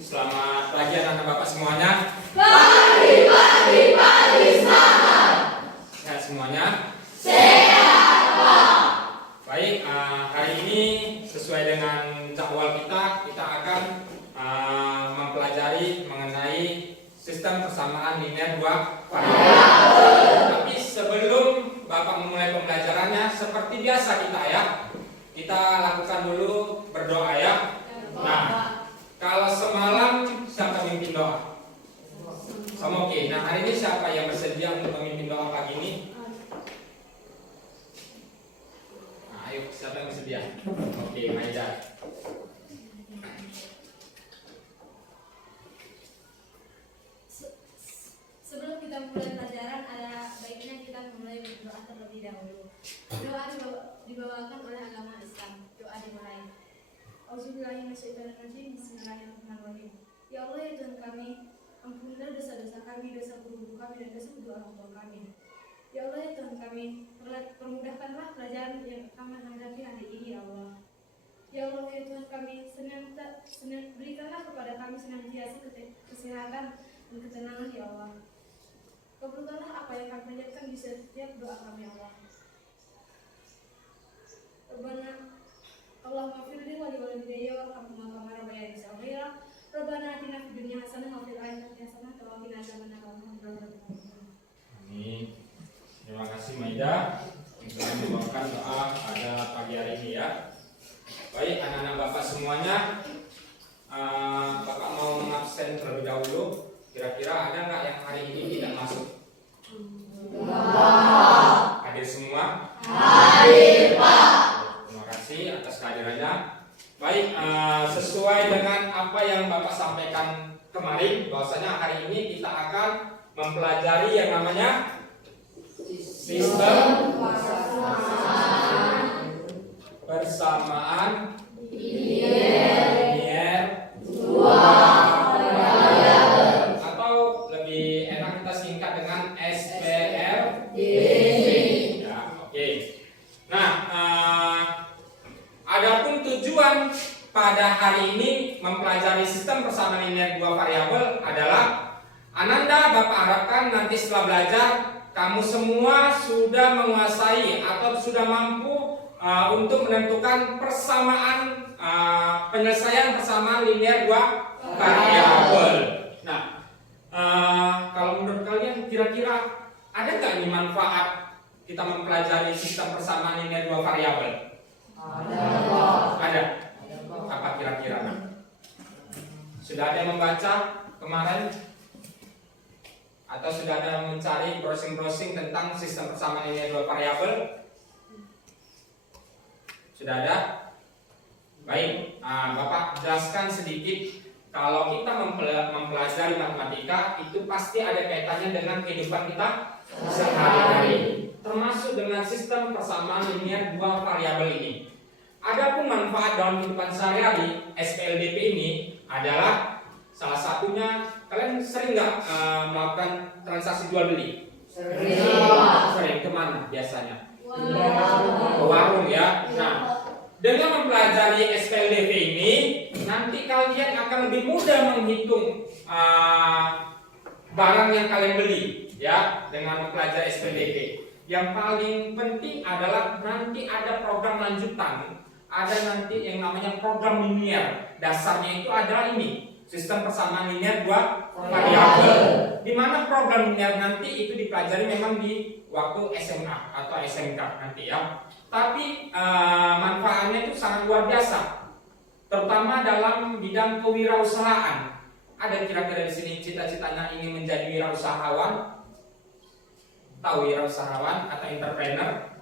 Selamat pagi anak-anak Bapak semuanya. Pagi, semangat. Sehat semuanya? Sehat, Pak. Baik, hari ini sesuai dengan jadwal kita akan mempelajari mengenai sistem persamaan linear dua variabel. Tapi sebelum Bapak memulai pembelajarannya, seperti biasa kita lakukan dulu berdoa ya. Nah, kalau semalam siapa mimpin doa? Sama oke. Nah, hari ini siapa yang bersedia untuk memimpin doa pagi ini? Nah, ayo, siapa yang bersedia? Oke, Maida. Sebelum kita mulai pelajaran, ada baiknya kita mulai berdoa terlebih dahulu. Doa dibawakan oleh agama Islam. Doa dimulai. Auzubillahiminasyaitonirrajim. Bismillahirrahmanirrahim. Ya Allah, ya Tuhan kami, ampunilah dosa-dosa kami, dosa guru-guru kami, dan dosa kedua orang tua kami. Ya Allah, ya Tuhan kami, permudahkanlah pelajaran yang kami hadapi hari ini, ya Allah. Ya Allah, ya Tuhan kami, berikanlah kepada kami senantiasa kesehatan dan ketenangan, ya Allah. Kabulkanlah apa yang kami panjatkan di setiap doa kami, ya Allah. Rabbana Allahumma firli wa liwalidayya warhamhuma kama rabbayani shaghira. Rabbana atina fid dunya hasanah wa fil akhirati hasanah wa qina adzabannar. Amin. Terima kasih Maida untuk membawakan doa pada pagi hari ini ya. Baik anak-anak Bapak semuanya, Bapak mau mengabsen terlebih dahulu. Kira-kira ada nggak yang hari ini tidak masuk? Hadir semua? Hadir, Pak. Terima kasih atas kehadirannya. Baik, sesuai dengan apa yang Bapak sampaikan kemarin, bahwasanya hari ini kita akan mempelajari yang namanya sistem persamaan linear dua variabel, atau lebih enak kita singkat dengan SPLDV. Ya, oke. Nah, adapun tujuan pada hari ini mempelajari sistem persamaan linear dua variabel adalah Ananda Bapak harapkan nanti setelah belajar kamu semua sudah menguasai atau sudah mampu untuk menentukan persamaan penyelesaian persamaan linear dua variabel. Nah, kalau menurut kalian kira-kira ada nggak nih manfaat kita mempelajari sistem persamaan linear dua variabel? Ada. Apa kira-kira? Sudah ada yang membaca kemarin? Atau sudah ada yang mencari browsing tentang sistem persamaan linear dua variabel? Sudah ada? Baik, Bapak jelaskan sedikit. Kalau kita mempelajari matematika, itu pasti ada kaitannya dengan kehidupan kita sehari-hari, termasuk dengan sistem persamaan linear dua variabel ini. Adapun manfaat dalam kehidupan sehari-hari SPLDP ini adalah salah satunya, kalian sering nggak melakukan transaksi jual beli? Sering. Kemana biasanya? Ke warung ya. Nah, dengan mempelajari SPLDP ini, nanti kalian akan lebih mudah menghitung barang yang kalian beli ya dengan mempelajari SPLDP. Yang paling penting adalah nanti ada program lanjutan. Ada nanti yang namanya program linear. Dasarnya itu adalah ini, sistem persamaan linear dua variabel. Di mana program linear nanti itu dipelajari memang di waktu SMA atau SMK nanti ya. Tapi manfaatnya itu sangat luar biasa, terutama dalam bidang kewirausahaan. Ada kira-kira di sini cita-citanya ingin menjadi wirausahawan? Tahu wirausahawan atau entrepreneur?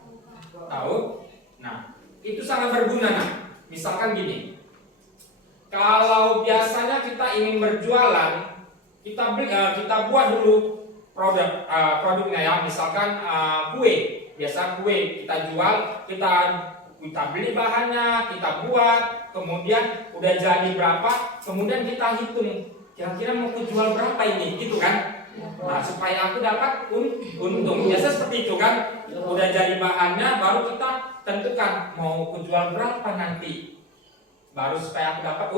Tahu? Nah, itu sangat berguna. Nah, misalkan gini, kalau biasanya kita ingin berjualan, kita buat dulu produknya ya, misalkan kue. Biasa kue kita jual, kita beli bahannya, kita buat, kemudian udah jadi berapa, kemudian kita hitung kira-kira mau jual berapa ini, gitu kan? Nah, supaya aku dapat untung. Biasa seperti itu kan? Udah jadi bahannya, baru kita tentukan mau jual berapa nanti. baru supaya aku dapat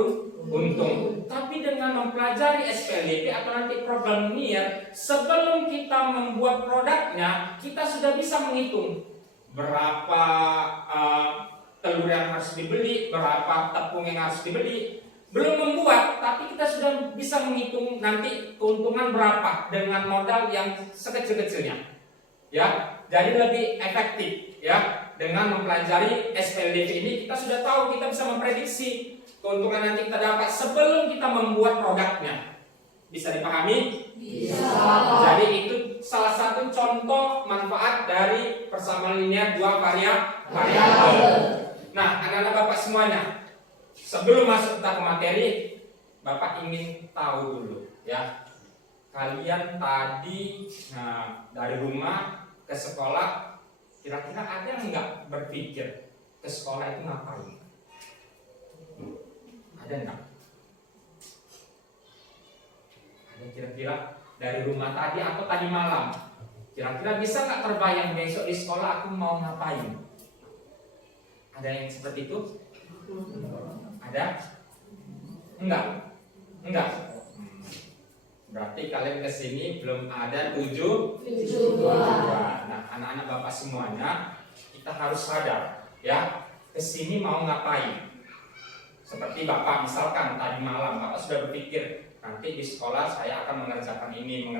untung. Tapi dengan mempelajari SPLDP atau nanti program linear, sebelum kita membuat produknya, kita sudah bisa menghitung berapa telur yang harus dibeli, berapa tepung yang harus dibeli. Belum membuat, tapi kita sudah bisa menghitung nanti keuntungan berapa dengan modal yang sekecil-kecilnya. Ya, jadi lebih efektif ya. Dengan mempelajari SPLDP ini kita sudah tahu, kita bisa memprediksi keuntungan nanti kita dapat sebelum kita membuat produknya. Bisa dipahami? Bisa. Jadi itu salah satu contoh manfaat dari persamaan linear dua variabel. Nah, anak-anak Bapak semuanya, sebelum masuk kita ke materi, Bapak ingin tahu dulu ya. Kalian tadi dari rumah ke sekolah, kira-kira ada nggak berpikir ke sekolah itu ngapain? Ada nggak? Ada kira-kira dari rumah tadi atau tadi malam, kira-kira bisa nggak terbayang besok di sekolah aku mau ngapain? Ada yang seperti itu? Ada? Enggak? Enggak? Berarti kalian kesini belum ada tujuan. Nah, anak-anak Bapak semuanya, kita harus sadar ya, kesini mau ngapain. Seperti Bapak misalkan tadi malam Bapak sudah berpikir, nanti di sekolah saya akan mengerjakan ini.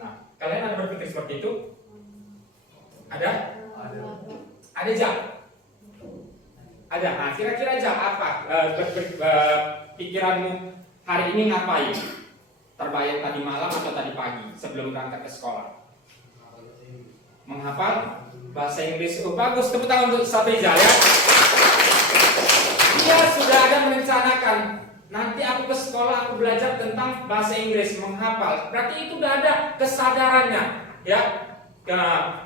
Nah, kalian ada berpikir seperti itu? Ada? Ada jam? Ada. Nah, kira-kira jam apa pikiranmu hari ini ngapain? Terbayang tadi malam atau tadi pagi sebelum berangkat ke sekolah? Menghafal bahasa Inggris. Oh, bagus, tepuk tangan untuk Sabrija ya. Dia sudah ada merencanakan, nanti aku ke sekolah aku belajar tentang bahasa Inggris, menghafal. Berarti itu sudah ada kesadarannya ya.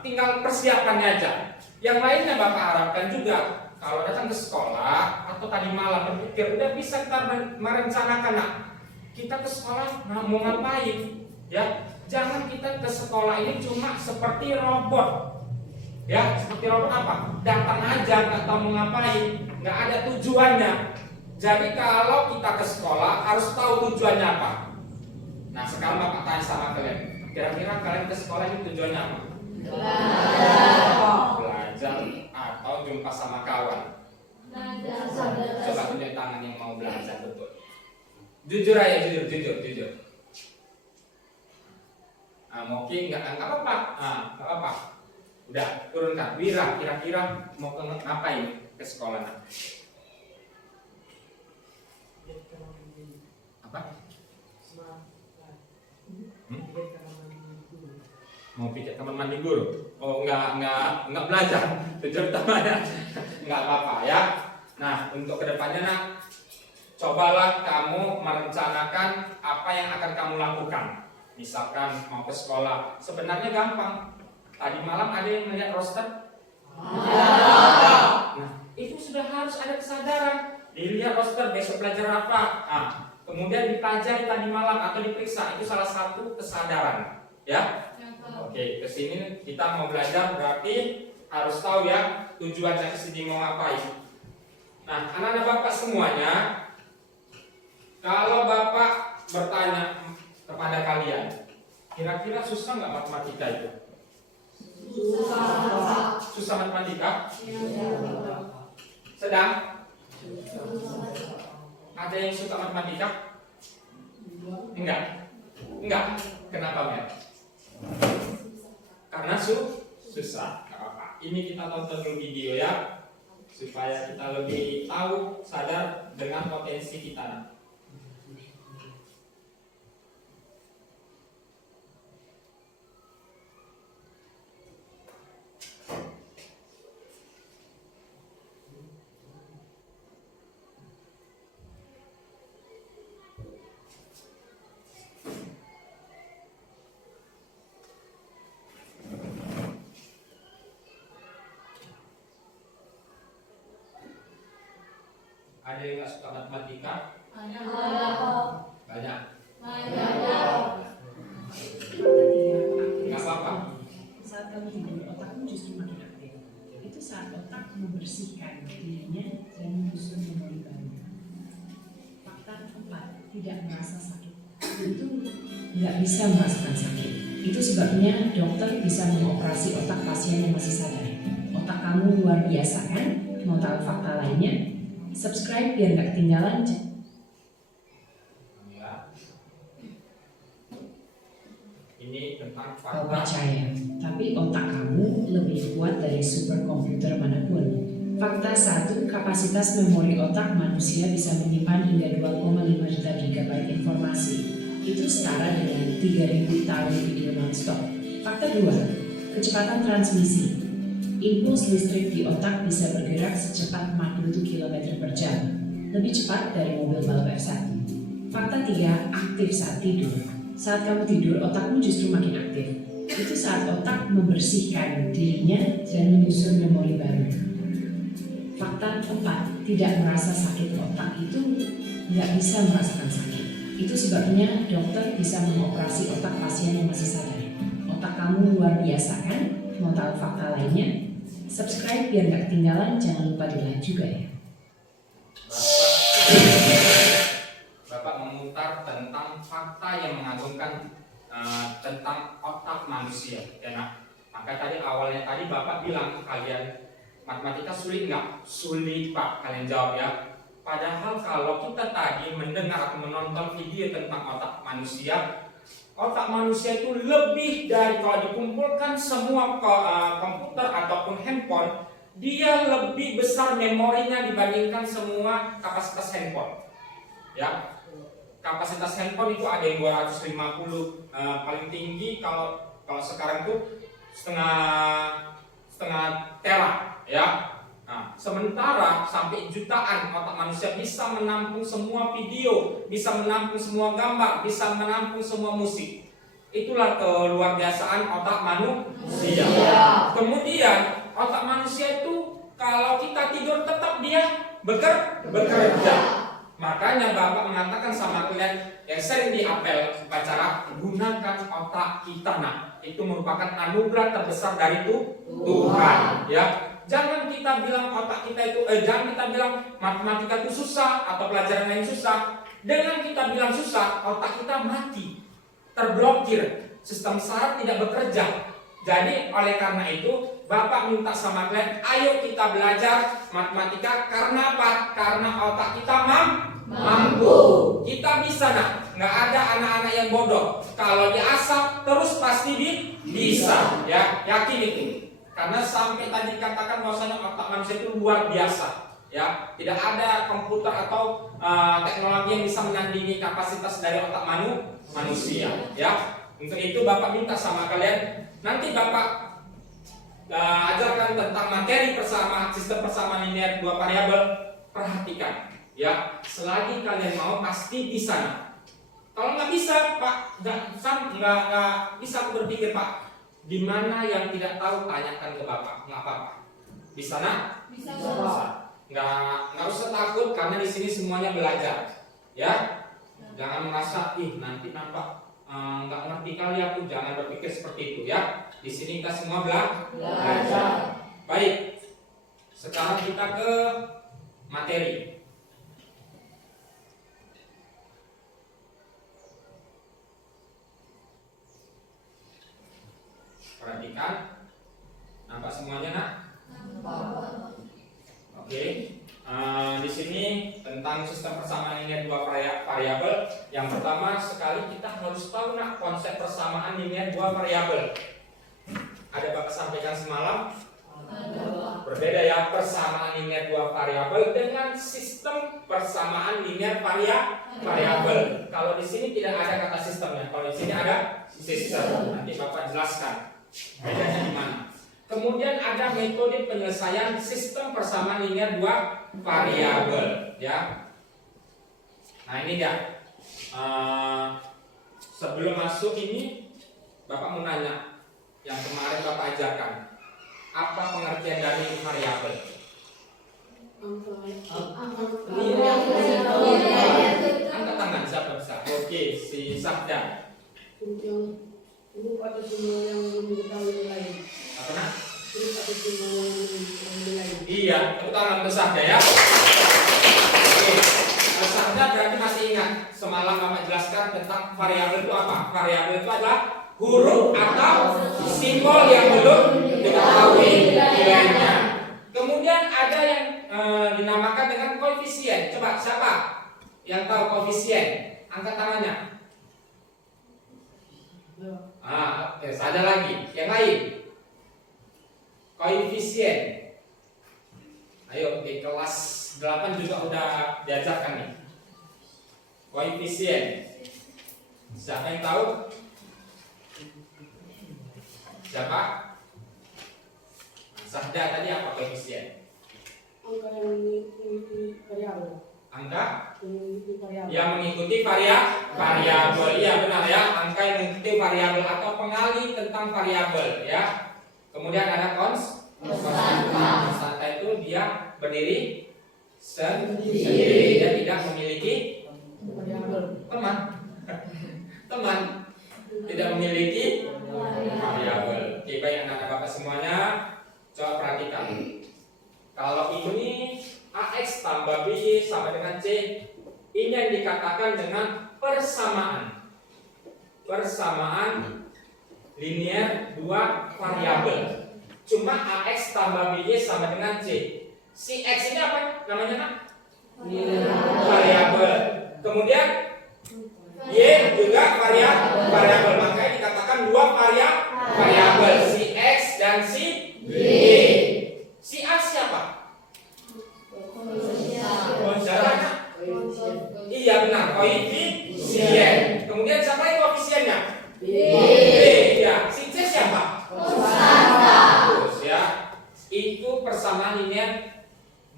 Tinggal persiapannya aja. Yang lainnya Bapak harapkan juga, kalau datang ke sekolah atau tadi malam berpikir, udah bisa kita merencanakan, nah, kita ke sekolah mau ngapain ya. Jangan kita ke sekolah ini cuma seperti robot ya. Seperti robot apa? Datang aja, nggak tahu mau ngapain, nggak ada tujuannya. Jadi kalau kita ke sekolah harus tahu tujuannya apa. Nah, sekarang Bapak tanya sama kalian, kira-kira kalian ke sekolah ini tujuannya apa? Belajar atau jumpa sama kawan? Coba tunjuk tangan yang mau belajar betul. Jujur aja, jujur. Moki nggak apa-apa. Nggak apa-apa. Udah turunkan. Wira, kira-kira mau ngapain ke sekolah? Apa? Mau pikir kamar mandi guru? Oh, nggak belajar. Tujuan utamanya nggak apa-apa ya. Nah, untuk kedepannya nak, cobalah kamu merencanakan apa yang akan kamu lakukan. Misalkan mau ke sekolah, sebenarnya gampang. Tadi malam ada yang melihat roster? Nah, itu sudah harus ada kesadaran. Dilihat roster besok belajar apa. Nah, kemudian dipelajari tadi malam atau diperiksa, itu salah satu kesadaran. Ya. Oke, kesini kita mau belajar berarti harus tahu ya tujuannya kesini mau ngapain. Nah, anak-anak Bapak semuanya, kalau Bapak bertanya kepada kalian, kira-kira susah nggak matematika itu? Susah matematika? Sedang? Ada yang suka matematika? Enggak. Kenapa, Mer? Karena susah. Nggak apa-apa. Ini kita tonton dulu video ya, supaya kita lebih tahu, sadar dengan potensi kita. Ada yang nggak suka matematika? Banyak. Nggak apa-apa. Saat kamu hidup, otakmu justru makin aktif. Itu saat otak membersihkan dirinya dan menyusun memori baru. Fakta keempat, tidak merasa sakit. Tentu nggak bisa merasakan sakit. Itu sebabnya dokter bisa mengoperasi otak pasien yang masih sadar. Otak kamu luar biasa kan? Mau tahu fakta lainnya? Subscribe biar nggak ketinggalan. Ya. Ini tentang Kau fakta. percaya, tapi otak kamu lebih kuat dari superkomputer manapun. Fakta 1, kapasitas memori otak manusia bisa menyimpan hingga 2,5 juta GB informasi. Itu setara dengan 3.000 tahun video nonstop. Fakta 2, kecepatan transmisi. Impuls listrik di otak bisa bergerak secepat 47 km per jam, lebih cepat dari mobil balap F1. Fakta 3, aktif saat tidur. Saat kamu tidur, otakmu justru makin aktif. Itu saat otak membersihkan dirinya dan menyusun memori baru. Fakta 4, tidak merasa sakit. Otak itu nggak bisa merasakan sakit. Itu sebabnya dokter bisa mengoperasi otak pasien yang masih sadar. Otak kamu luar biasa kan? Mau tahu fakta lainnya? Subscribe biar nggak ketinggalan, jangan lupa di like juga ya. Bapak memutar tentang fakta yang mengagumkan tentang otak manusia, ya nak. Maka tadi awalnya tadi Bapak bilang kalian matematika sulit nggak? Sulit Pak, kalian jawab ya. Padahal kalau kita tadi mendengar atau menonton video tentang otak manusia itu lebih dari, kalau dikumpulkan semua komputer ataupun handphone, dia lebih besar memorinya dibandingkan semua kapasitas handphone. Ya, kapasitas handphone itu ada yang 250 paling tinggi, kalau sekarang itu setengah tera, ya. Nah, sementara sampai jutaan otak manusia bisa menampung semua video, bisa menampung semua gambar, bisa menampung semua musik. Itulah keluarbiasaan otak manusia. Kemudian otak manusia itu kalau kita tidur tetap dia bekerja. Makanya Bapak mengatakan sama kalian yang sering diapel upacara, gunakan otak kita nak. Itu merupakan anugerah terbesar dari Tuhan, ya. Jangan kita bilang otak kita itu, jangan kita bilang matematika itu susah atau pelajaran lain susah. Dengan kita bilang susah, otak kita mati, terblokir, sistem saraf tidak bekerja. Jadi oleh karena itu Bapak minta sama kalian, ayo kita belajar matematika. Karena apa? Karena otak kita mampu. Kita bisa nak, nggak ada anak-anak yang bodoh. Kalau diasah terus pasti bisa, ya, yakin itu. Karena sampai tadi dikatakan bahwasanya otak manusia itu luar biasa, ya. Tidak ada komputer atau teknologi yang bisa menandingi kapasitas dari otak manusia, ya. Untuk itu Bapak minta sama kalian, nanti Bapak ajarkan tentang materi sistem persamaan linear dua variabel. Perhatikan, ya. Selagi kalian mau pasti bisa. Nah, kalau nggak bisa Pak, nggak bisa aku berpikir Pak. Di mana yang tidak tahu tanyakan ke Bapak, nggak apa-apa. Bisa nak? Bisa. Nggak usah takut karena di sini semuanya belajar, ya. Jangan merasa nanti nampak nggak ngerti kali aku. Jangan berpikir seperti itu, ya. Di sini kita semua belajar. Baik. Sekarang kita ke materi. Perhatikan, nampak semuanya nak? Oke. Di sini tentang sistem persamaan linear dua variabel. Yang pertama sekali kita harus tahu nak konsep persamaan linear dua variabel. Ada Bapak sampaikan semalam? Berbeda ya, persamaan linear dua variabel dengan sistem persamaan linear variabel. Kalau di sini tidak ada kata sistemnya, kalau di sini ada sistem. Nanti Bapak jelaskan bedanya di mana. Kemudian ada metode penyelesaian sistem persamaan linear dua variabel, ya. Nah ini dia. Sebelum masuk ini, Bapak mau nanya yang kemarin Bapak ajarkan. Apa pengertian dari variabel? Angkat tangan siapa bisa? Oke, si Sabda. Huruf atau simbol yang belum diketahui lain. Apa nak? Huruf atau simbol yang belum diketahui lain. Iya, tepuk tangan untuk Sabda ya. yang semalam Bapak jelaskan tentang variabel itu apa? Variabel itu adalah huruf atau simbol yang belum diketahui nilainya. Kemudian ada yang dinamakan dengan koefisien. Coba siapa yang tahu koefisien? Angkat tangannya. Ada lagi. Yang lain. Koefisien. Ayo di kelas 8 juga udah diajarkan nih. Koefisien. Siapa yang tahu? Siapa? Sahda tadi apa koefisien? Angka yang mengikuti variabel. Angka Mengikuti variabel. yang mengikuti variabel. Iya benar ya, angka yang mengikuti variabel atau pengali tentang variabel ya. Kemudian ada konstanta. Konstanta itu dia berdiri sendiri dan tidak memiliki Variabel. teman tidak memiliki variabel. Oke, baik anak-anak Bapak semuanya, coba perhatikan. Kalau ini AX tambah BY sama dengan C, ini yang dikatakan dengan persamaan. Persamaan linear dua variabel. Cuma AX tambah BY sama dengan C. Si X ini apa namanya, Nak? Variabel. Kemudian Y juga variabel. Makanya dikatakan dua variabel, si X dan si Y. Si A siapa? Siapa? Iya benar, koefisien. Kemudian siapa yang koefisiennya? B. Ya, si C siapa? Terus ya, itu persamaan linear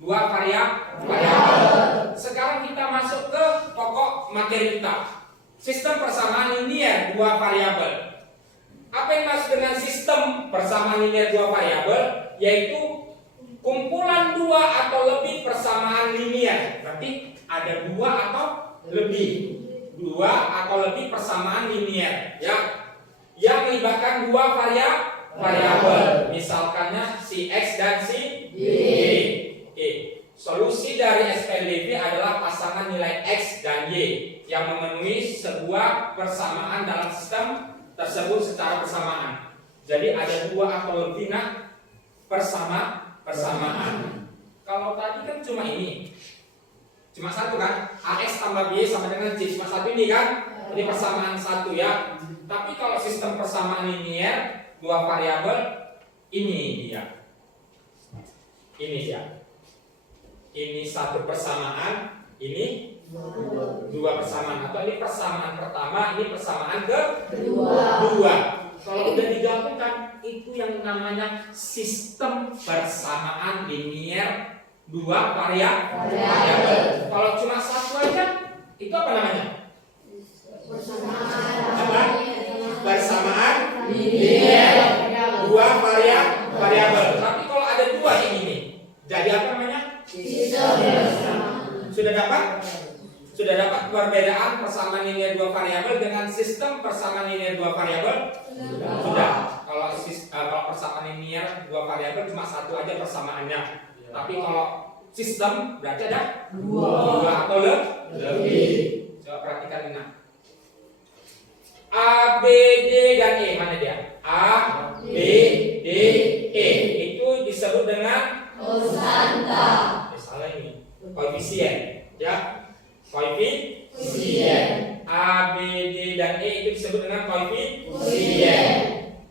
dua variabel. Sekarang kita masuk ke pokok materi kita. Sistem persamaan linear dua variabel. Apa yang maksud dengan sistem persamaan linear dua variabel? Yaitu kumpulan dua atau lebih persamaan linear. Berarti ada dua atau lebih. Dua atau lebih persamaan linear, ya. Yang melibatkan dua variabel. Misalkannya si X dan si Y. Solusi dari SPLDV adalah pasangan nilai X dan Y yang memenuhi sebuah persamaan dalam sistem tersebut secara bersamaan. Jadi ada dua atau lebih persamaan. Kalau tadi kan cuma ini, cuma satu kan? AX tambah BY sama dengan C, cuma satu ini kan? Ini persamaan satu ya. Tapi kalau sistem persamaan linear dua variabel, ini dia. Ini dia. Ini satu persamaan, ini dua persamaan. Atau ini persamaan pertama, ini persamaan kedua. Kalau udah digabungkan, itu yang namanya sistem persamaan linear dua variabel. Kalau cuma satu aja, itu apa namanya? Persamaan linear dua variabel. Tapi kalau ada dua ini, jadi apa namanya? Sudah dapat perbedaan persamaan linear dua variabel dengan sistem persamaan linear dua variabel? Sudah. Kalau persamaan linear dua variabel cuma satu aja persamaannya. Tapi kalau sistem berarti ada dua atau lebih. Coba perhatikan ini. A, B, D dan E, mana dia? A, B, D, E. Itu disebut dengan Konstanta. Salah ini. Koefisien, ya. Koefisien. A, B, D dan E itu disebut dengan koefisien.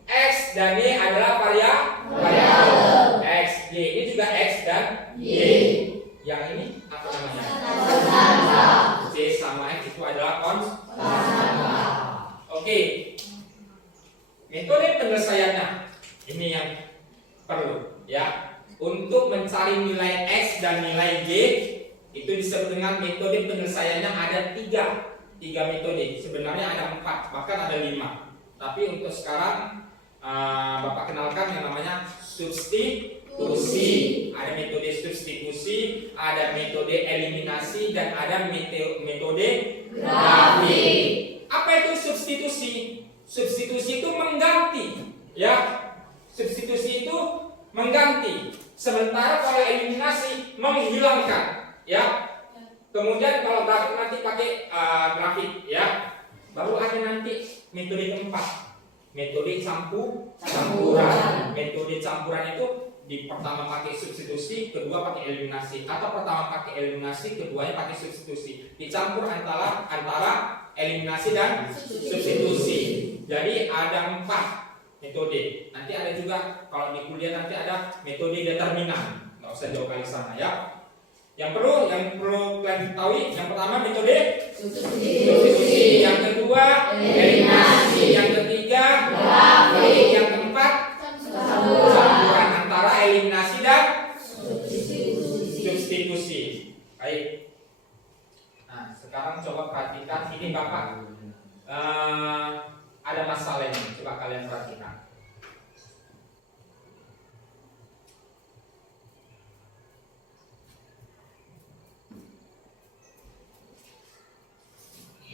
X dan Y adalah variabel. X, Y ini juga X dan Y. Yang ini apa namanya? Konstanta. C sama X itu adalah konstanta. Oke. Metode penyelesaiannya ini yang perlu, ya. Untuk mencari nilai X dan nilai Y itu disebut dengan metode penyelesaiannya ada tiga metode. Sebenarnya ada 4, bahkan ada 5. Tapi untuk sekarang Bapak kenalkan yang namanya substitusi. Ada metode substitusi, ada metode eliminasi, dan ada metode grafik. Apa itu substitusi? Substitusi itu mengganti, ya. Substitusi itu mengganti. Sementara kalau eliminasi menghilangkan, ya. Kemudian kalau grafik nanti pakai grafik ya. Baru ada nanti metode keempat, metode campuran. Metode campuran itu di pertama pakai substitusi, kedua pakai eliminasi, atau pertama pakai eliminasi, keduanya pakai substitusi. Dicampur antara eliminasi dan substitusi. Jadi ada 4 metode. Nanti ada juga kalau di kuliah nanti ada metode determinan. Nggak usah jauh kali sana ya. Yang perlu kalian ketahui, yang pertama metode substitusi, yang kedua eliminasi, yang ketiga grafik, yang keempat campuran antara eliminasi dan substitusi. Baik. Nah, sekarang coba perhatikan ini Bapak. Ada masalah ini, coba kalian perhatikan.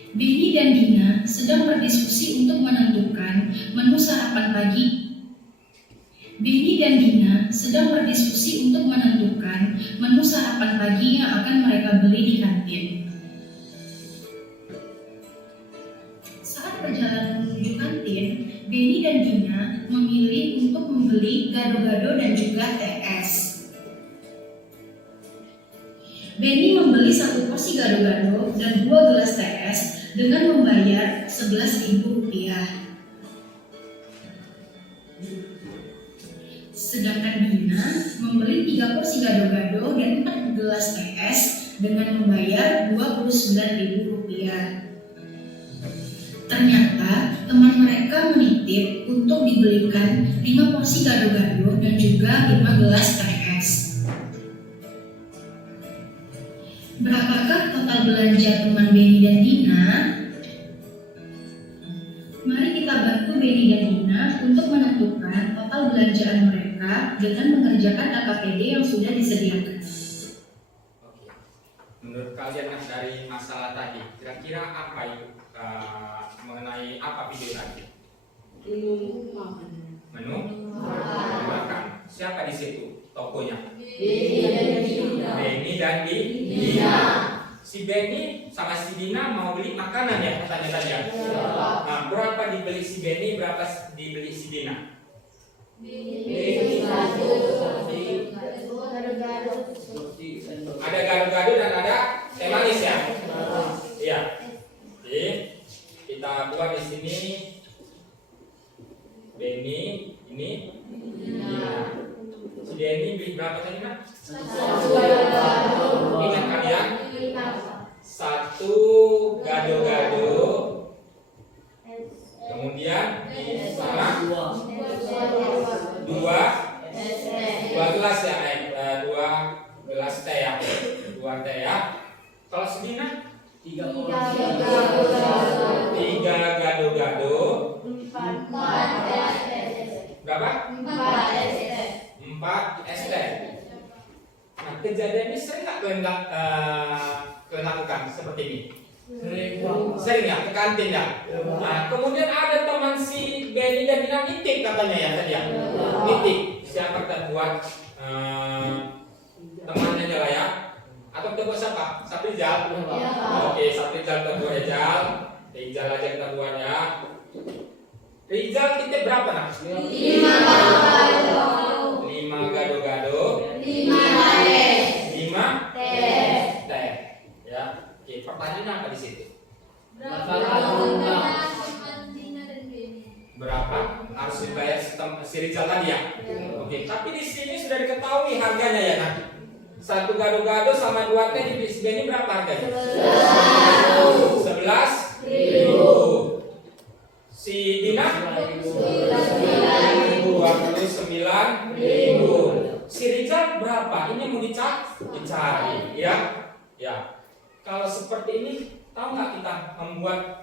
Benny dan Dina sedang berdiskusi untuk menentukan menu sarapan pagi. Benny dan Dina sedang berdiskusi untuk menentukan menu sarapan pagi yang akan mereka beli di kantin. Saat perjalanan menuju kantin, Benny dan Dina memilih untuk membeli gado-gado dan juga TS. Benny membeli 1 porsi gado-gado dan 2 gelas TS dengan membayar Rp11.000. Sedangkan Dina membeli 3 porsi gado-gado dan 4 gelas TS dengan membayar Rp29.000. Ternyata teman mereka menitip untuk dibelikan 5 porsi gado-gado dan juga 5 gelas TS. Berapakah total belanja teman Benny dan Dina? Mari kita bantu Benny dan Dina untuk menentukan total belanjaan mereka dengan mengerjakan AKPD yang sudah disediakan. Oke. Menurut kalian dari masalah tadi, kira-kira apa itu mengenai apa video tadi? Menu makan. Menu makan. Siapa di situ tokonya? Benny dan Dina. Si Benny sama si Dina mau beli makanan ya katanya tadi ya. Nah, berapa dibeli si Benny, berapa dibeli si Dina? Ada gado-gado dan ada teh manis ya. Iya. Oke. Kita buat di sini Benny, ini Dina. Si Benny beli berapa tadi Nak? Ingat kalian? 1 gado-gado. Kemudian di sana 2 gelas ya, 2 gelas teh ya. 2 teh ya. Kalau si Dina 3 gado-gado. Berapa? 4 es teh. Nah, kejadian ini sering nggak kalian lakukan seperti ini? Sering ya, ke kantin ya. Nah, kemudian ada teman si Benny dan Dina nitip katanya ya tadi ya. Nitip. Siapa kita buat temannya aja lah ya. Atau kita buat siapa? Saprijal. Oke, Saprijal kita buat Rijal. Rijal aja kita buat ya. Rijal nitip berapa nak? 5 gado-gado. 5 teh. Ya. Oke, pertanyaannya apa di situ? Berapa harus dibayar si Rizal tadi ya? Oke, tapi di sini sudah diketahui harganya ya nak. 1 gado-gado sama 2 teh di sini berapa harganya? 11.000. Si Dina 29.000. Si Rizal berapa? Ini mau dicari ya. Ya. Kalau seperti ini, tahu nggak kita membuat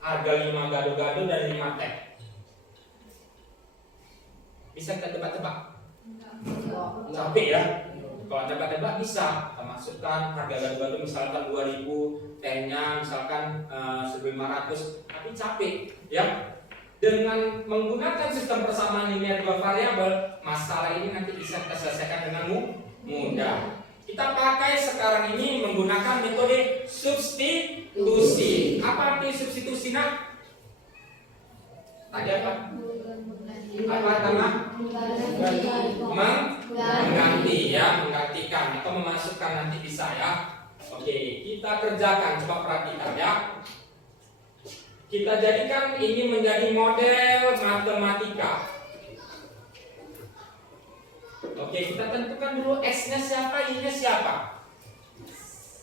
harga 5 gado-gado dan 5 teh? Bisa kita tebak-tebak? Capek ya? Kalau tebak-tebak bisa. Kita masukkan harga gado-gado misalkan 2.000, tehnya misalkan 1.500, tapi capek ya. Dengan menggunakan sistem persamaan linear 2 variabel, masalah ini nanti bisa kita selesaikan dengan mudah. Kita pakai sekarang ini menggunakan metode substitusi. Apa arti substitusi nak? Tadi apa? Apa nama? Mengganti ya, menggantikan atau memasukkan nanti bisa ya. Oke, kita kerjakan, coba perhatikan ya. Kita jadikan ini menjadi model matematika. Oke, kita tentukan dulu X-nya siapa, Y-nya siapa.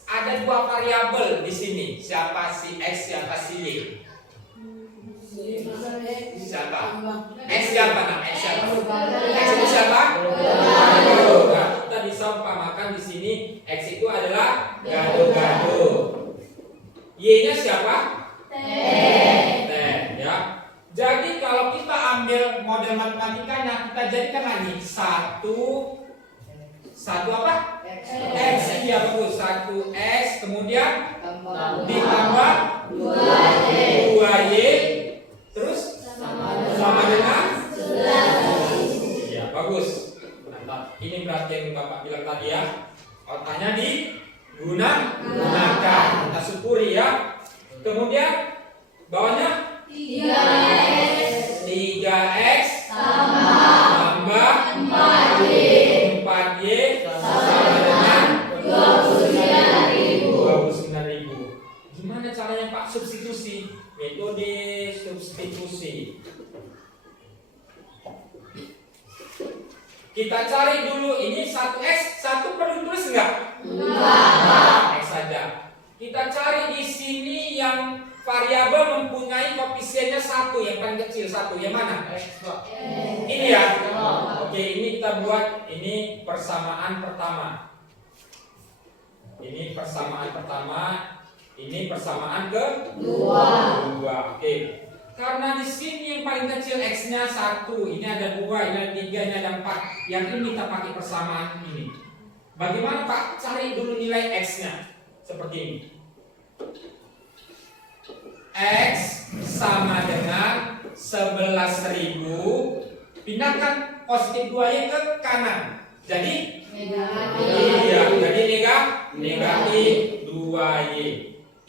Ada dua variabel di sini. Siapa si X, siapa si Y? Siapa? X siapa nak? X siapa? X itu siapa? Nah, kita bisa umpamakan di sini X itu adalah gado-gado. Y-nya siapa? T. Ya. Jadi kalau kita ambil model matematikanya, kita jadikan lagi satu apa? X ya bagus. 1X kemudian ditambah 2Y terus sama dengan 11. Ya bagus. Mantap. Ini berarti yang Bapak bilang tadi ya. Otaknya digunakan. Kita syukuri ya. Kemudian bawahnya 3X tambah 4Y sama dengan 29.000. Gimana caranya Pak substitusi? Metode substitusi. Kita cari dulu ini 1X, 1 perlu tulis enggak? Enggak. X saja. Kita cari di sini yang variabel mempunyai koefisiennya 1, yang paling kecil 1. Yang mana? Ini ya. Oke, ini kita buat ini persamaan pertama. Ini persamaan pertama, ini persamaan kedua. Oke. Karena di sini yang paling kecil X-nya 1, ini ada 2, ini ada 3, ini ada 4. Yang ini kita pakai persamaan ini. Bagaimana Pak? Cari dulu nilai X-nya. Seperti ini. X sama dengan 11.000. Pindahkan positif 2Y ke kanan. Jadi iya, jadi negatif 2Y.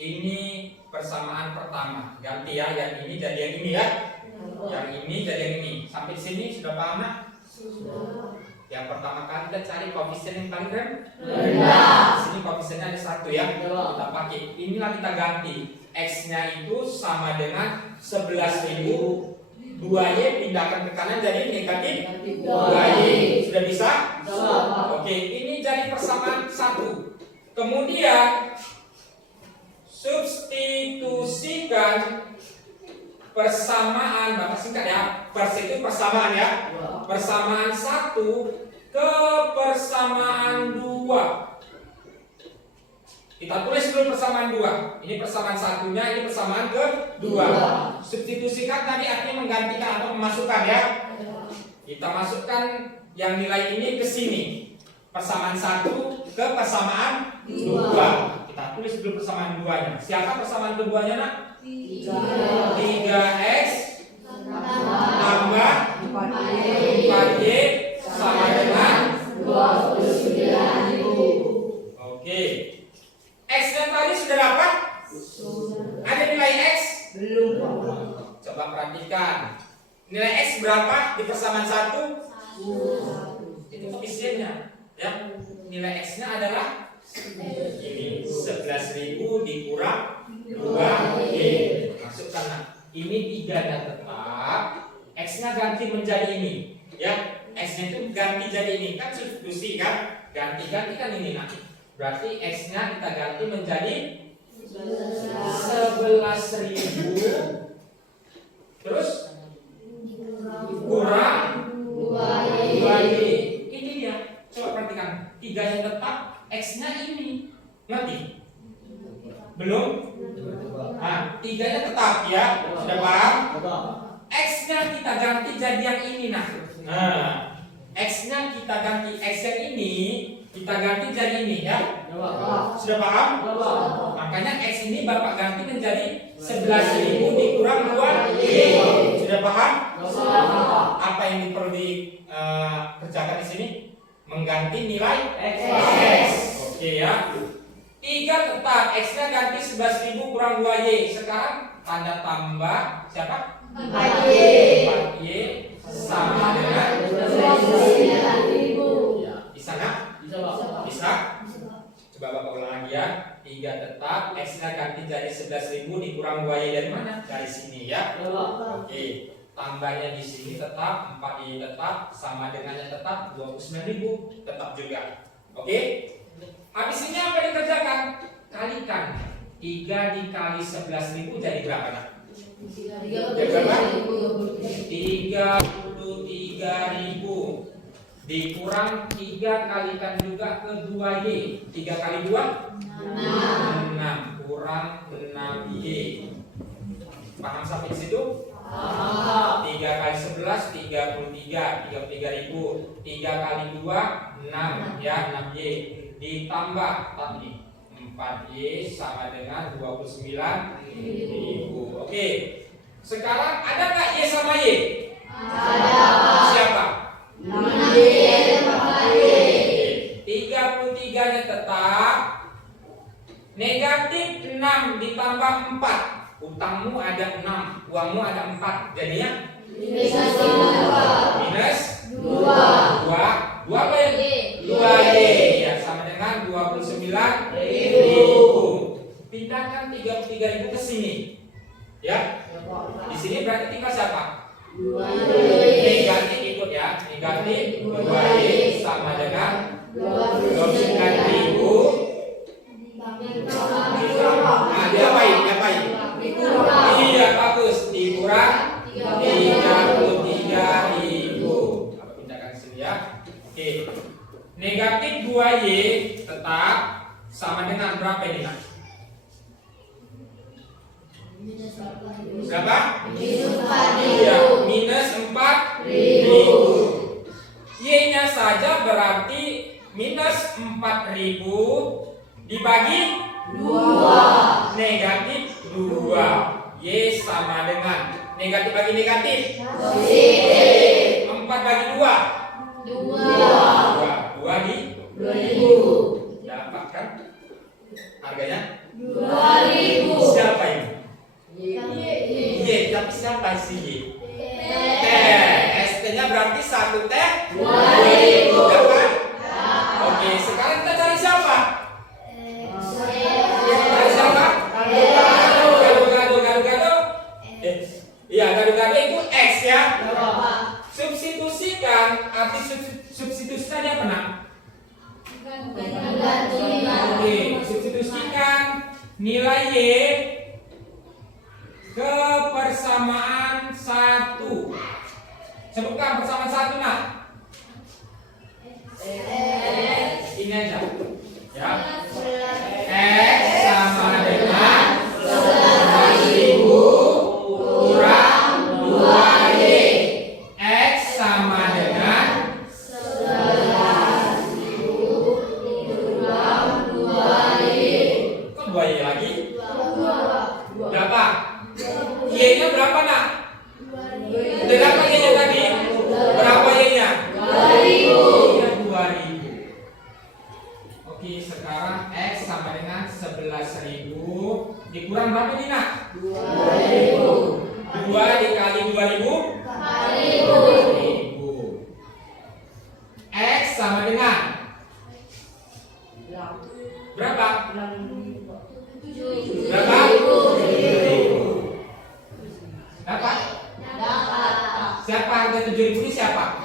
Ini persamaan pertama. Ganti ya, yang ini jadi yang ini ya. Yang ini jadi yang ini. Sampai sini sudah paham nak? Yang pertama kali kita cari koefisien yang paling rendah. Sini koefisiennya ada 1 ya. Kita pakai. Inilah kita ganti. X-nya itu sama dengan 11.000. 2Y pindahkan ke kanan jadi negatif 2Y. Sudah bisa? Oke, ini jadi persamaan 1. Kemudian substitusikan persamaan, Bapak singkat ya. Itu persamaan ya. Persamaan 1 ke persamaan 2. Kita tulis dulu persamaan 2. Ini persamaan satunya, ini persamaan kedua. Substitusikan tadi artinya menggantikan atau memasukkan ya. Kita masukkan yang nilai ini ke sini. Persamaan 1 ke persamaan 2. Kita tulis dulu persamaan 2-nya. Siapa persamaan keduanya nak? 3X tambah 4Y sama dengan 29.000. Oke. X-nya tadi sudah dapat? Ada nilai X? Belum. Coba perhatikan. Nilai X berapa di persamaan 1? Itu koefisiennya. Ya. Nilai X-nya adalah ini 11.000 dikurang 2Y. Masukkan nah. Ini 3-nya tetap. X-nya ganti menjadi ini. Ya. X-nya itu ganti jadi ini. Kan substitusi kan? Ganti-ganti kan ini nah. Berarti X-nya kita ganti menjadi 11.000 terus kurang 2Y. Ini dia. Coba perhatikan. 3-nya tetap, X-nya ini. Ngerti? Belum? Nah, 3-nya tetap ya. Sudah paham? X-nya kita ganti jadi yang ini nah. X-nya kita ganti X yang ini kita ganti jadi ini ya. Sudah paham? Makanya X ini Bapak ganti menjadi 11.000 dikurang 2Y. Sudah paham? Apa yang perlu dikerjakan di sini? Mengganti nilai X. Oke ya. 3 tetap, X-nya ganti 11.000 kurang 2Y. Sekarang tanda tambah siapa? 4Y sama dengan 29.000. ya, bisa nggak? Bisa, Pak. Bisa? Coba Bapak ulang lagi ya. 3 tetap, X-nya ganti jadi 11.000 dikurang 2Y dari mana? Dari sini ya. Ya, Pak. Oke. Tambahnya di sini tetap 4Y tetap sama dengannya tetap 29.000 tetap juga. Oke? Habis ini apa dikerjakan? Kalikan 3 dikali 11.000 jadi berapa nak? 33.000 dikurang 3 kalikan juga ke 2Y. 3 kali 2 6 kurang 6Y. Paham sampai situ? 3 kali 11 33 33.000. 3 kali 2 6 ya 6Y ditambah tadi 4Y sama dengan 29.000. Oke. Sekarang ada nggak Y sama Y? Ada. Siapa? 33-nya tetap. Negatif 6 ditambah 4. Utangmu ada 6, uangmu ada 4. Jadinya minus 2 apa ya? 2Y ya sama dengan 29.000. Pindahkan 33.000 ke sini. Ya. Di sini berarti tinggal siapa? Negatif ikut ya. Negatif 2Y sama dengan 29.000. Nah, diapain? Iya, bagus. Dikurang 33.000. Apa pindahkan ke sini ya? Oke. Negatif 2Y tetap sama dengan berapa ini nak? Berapa? Iya, minus 4.000. Y-nya saja berarti minus 4.000 dibagi 2. Negatif 2. Y sama dengan negatif bagi negatif 4 bagi 2 di 2.000. Dapat kan? Harganya 2.000. Siapa ini? Y, tapi siapa si Y? T. ST-nya berarti 1 T 2.000. Dapat? Oke, sekarang kita cari siapa? Cari siapa? Gado. Iya, gado itu X ya. Substitusikan, arti substitusikan apa nak? Oke, substitusikan nilai Y ke persamaan 1. Sebutkan persamaan 1 nak. Ini aja. Ya. X sama dengan 11.000 kurang 2Y. X sama dengan 11.000 kurang 2Y. Kok 2Y lagi? Berapa? Y-nya berapa nak? Berapa Y-nya tadi? Berapa Y-nya? 2.000. 2.000. Oke, sekarang X sama dengan 11.000 dikurang berapa nih nak? 2.000. 2 dikali 2.000? 4.000. X sama dengan berapa? Berapa? 7.000. Dapat? Siapa harga 7.000 ini siapa?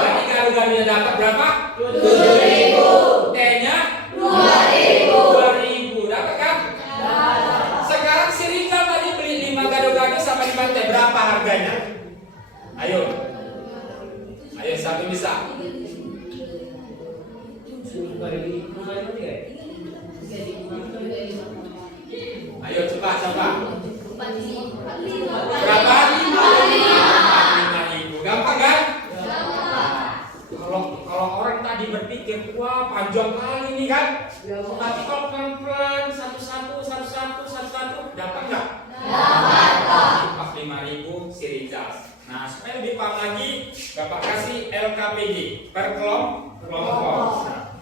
Berarti gado-gadonya dapat berapa? 7.000. T-nya 2.000. Dapat kan? Sekarang si Rizal tadi beli 5 gado-gado sama 5 T. Berapa harganya? Ayo. Ayo, satu bisa. Ayo coba. Berapa? 45.000. Gampang kan? Kalau orang tadi berpikir, wah panjang kali ini kan? Tapi kalau pelan-pelan satu-satu, dapat nggak? Dapat. 45.000 si Rizal. Nah, supaya lebih paham lagi, Bapak kasih LKPD per kelompok. Nah,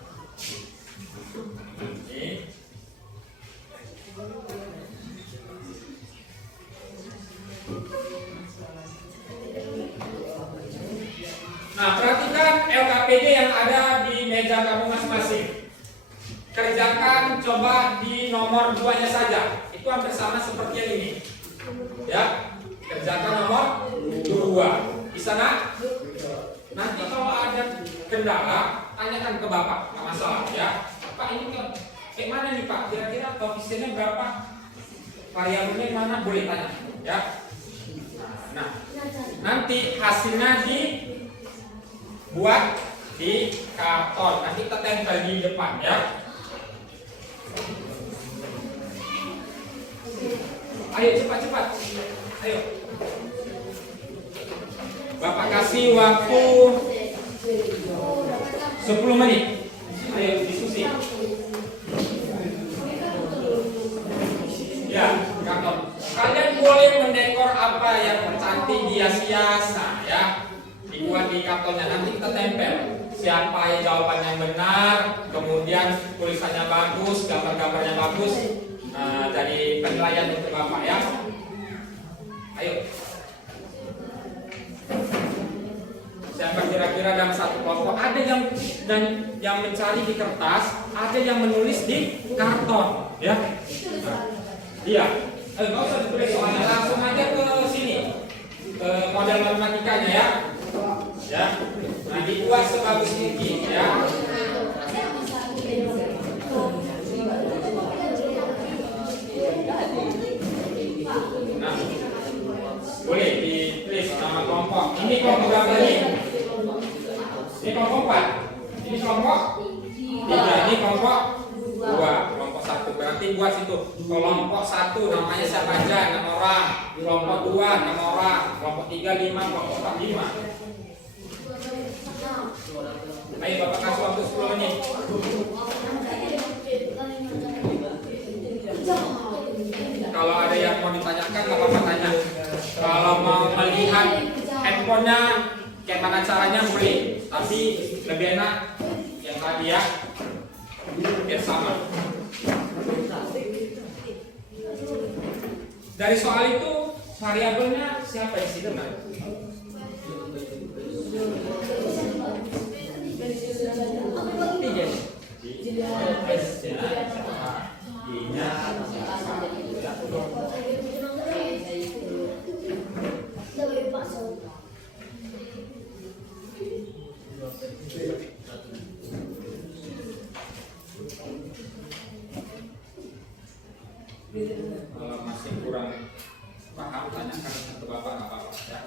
coba di nomor 2-nya saja. Itu hampir sama seperti yang ini. Ya, kerjakan nomor 2. Bisa nak? Nanti kalau ada kendala, tanyakan ke Bapak, nggak masalah ya. Pak ini kayak mana nih Pak? Kira-kira koefisiennya berapa? Variabelnya mana? Boleh tanya ya. Nah, nanti hasilnya dibuat di karton. Nanti kita tempel di depan ya. Ayo cepat-cepat. Ayo. Bapak kasih waktu 10 menit. Ayo diskusi. Ya, karton. Kalian boleh mendekor apa yang cantik, hias-hias, nah ya. Dibuat di kartonnya, nanti kita tempel. Siapa yang jawabannya yang benar, kemudian tulisannya bagus, gambar-gambarnya bagus. Nah, jadi penilaian untuk Bapak ya. Ayo. Siapa kira-kira dalam satu kelompok ada yang mencari di kertas, ada yang menulis di karton, ya. Iya. Nggak usah ditulis soalnya, langsung aja ke sini, ke model matematikanya ya. Ya. Nah, dibuat sebagus mungkin ya. Nah, boleh ditulis nama kelompok. Ini kelompok berapa ini? Ini kelompok 4. Ini kelompok 3. Ini kelompok 2. Kelompok 1. Berarti buat situ. Kelompok 1 namanya siapa aja? 6 orang. Kelompok 2 6 orang. Kelompok 3 5. Kelompok 4 5. Ayo Bapak kasih waktu 10 menit. Kalau ada yang mau ditanyakan, nggak apa-apa tanya. Kalau mau melihat handphonenya, kayak mana caranya boleh. Tapi lebih enak yang tadi ya, biar sama. Dari soal itu variabelnya siapa yang sih benar? Kalau masih kurang paham, tanyakan ke Bapak, nggak apa-apa ya.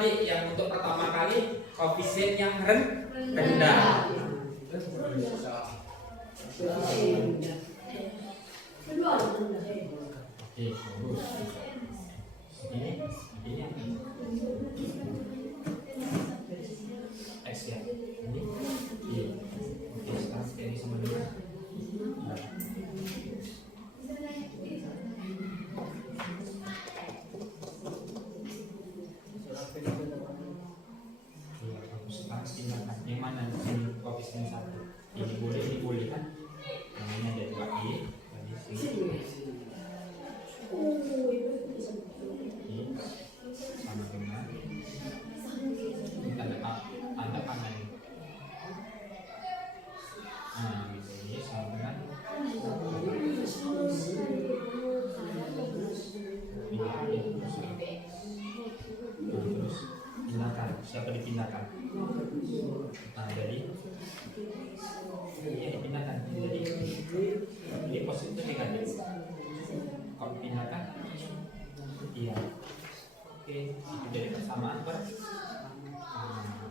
Yang untuk pertama kali koefisien yang rendah. Ini X ya. Ini Y. Oke, sekarang dari sama dengan siapa dipindahkan? Nah, jadi ini dipindahkan. Jadi ini positif negatif. Kalau dipindahkan, iya. Oke, itu jadi persamaan per.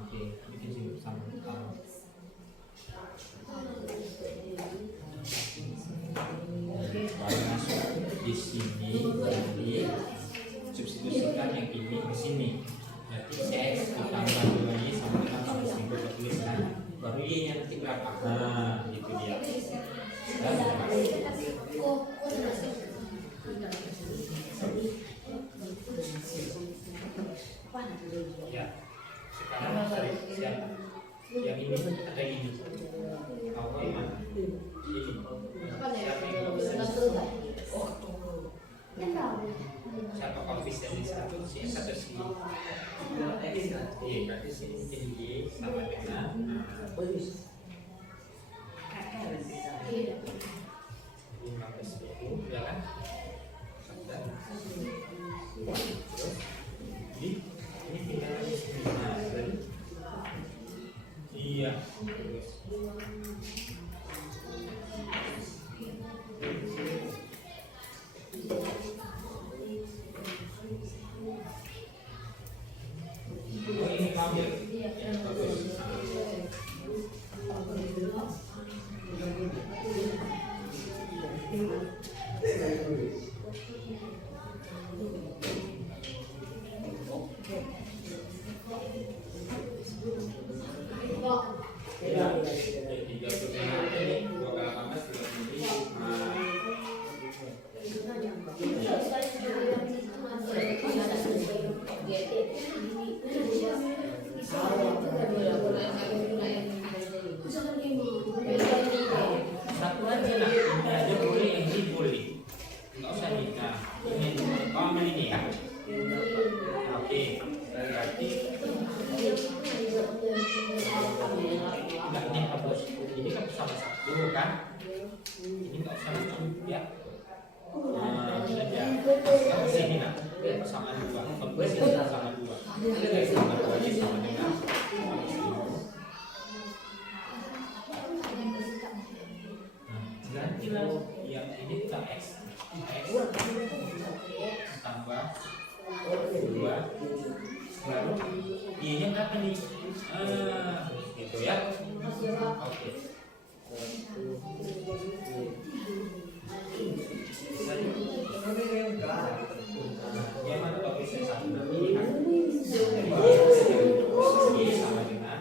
Oke, bikin sini persamaan. Baru masuk di sini, jadi substitusikan yang ini ke sini. Berarti X ditambah 2Y sama dengan tambah 1000 tuliskan. Baru Y nya nanti berapa? Nah, itu dia. Dan ya, sekarang cari siapa? Yang ini ada ini. Kamu yang mana? Ini. Siapa yang bisa? Siapa kalau bisa di satu si X atau si Y? Berarti sini jadi Y sama dengan 15 ya kan? Ini pindah lagi sini. Nah, jadi iya. Oh, ini ambil. Ya, bagus. Ya, 35 ini 2 kali 18, satu aja lah, ini aja boleh, yang ini boleh, nggak usah nih. Nah, ini kau ambil ini ya. Oke, berarti enggak, ini hapus. Ini kan sama satu kan? Ini nggak usah langsung ya. Nah, saja. Sekarang sini nah, persamaan 2. Kalau sini sama 2. Sama 2 ini sama dengan. Gantilah yang ini kita X tambah 2 baru Y nya berapa nih? Gitu ya. Oke. Gimana kalau bisa satu ini kan? Y sama dengan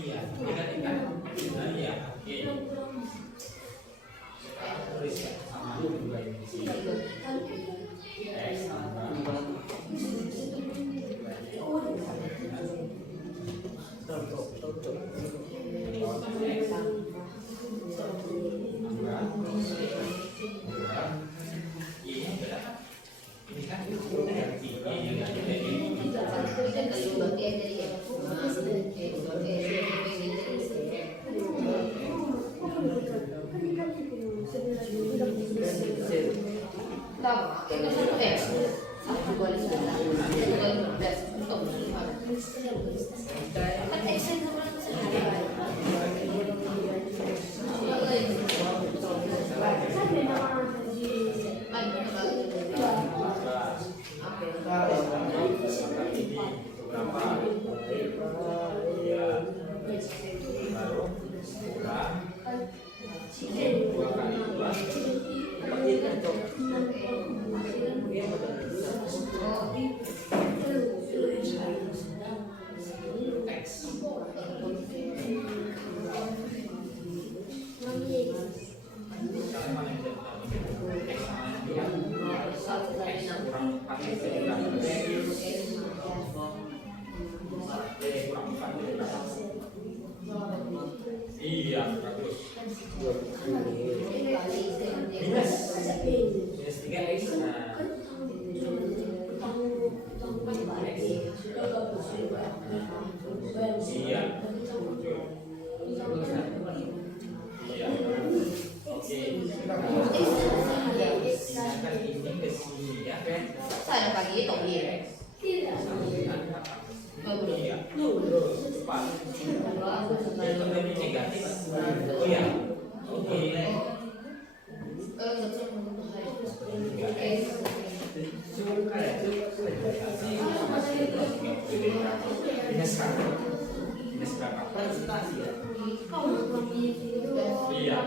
iya, kan? Nah, iya, oke. Sekarang tulis ya, sama 2 ini sini. X tambah 4. Iya, bagus. Minus 3X. Iya. Itu lebih negatif. Oh ya. Oke. Minus berapa? Minus berapa? Iya.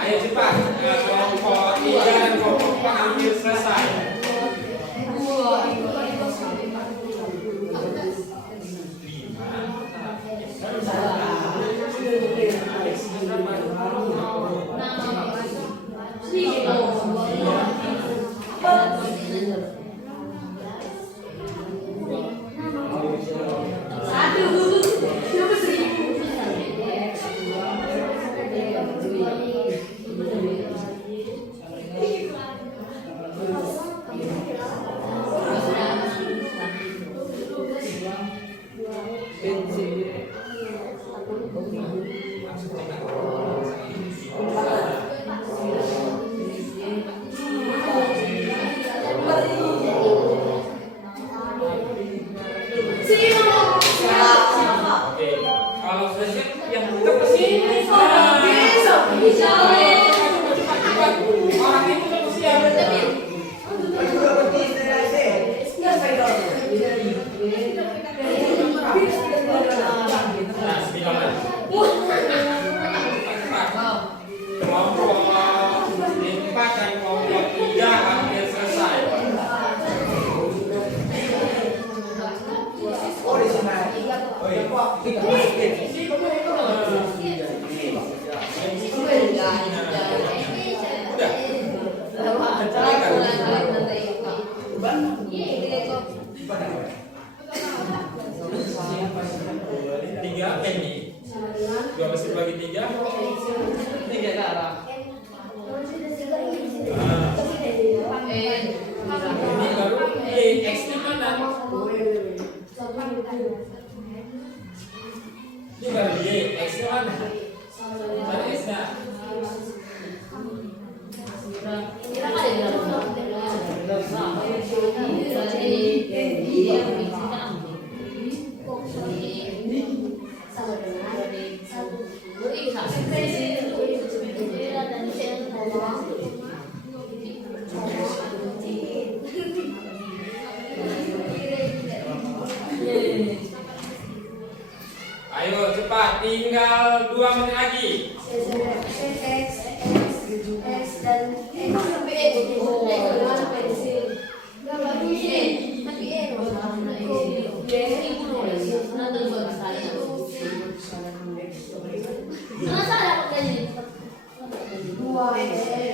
Ayo cepat, kelompok 3 dan kelompok 4 hampir selesai. Oke, kalau selesai yang ke sini. Cepat. Orang itu ke sini. Nah, sembilan. Kelompok 4 dan kelompok 3 hampir selesai. Tiga ini 12 bagi 3 ke arah. Ini baru X nya mana? Ini baru X nya mana? Mana X nya? Ayo cepat, tinggal 2 menit lagi.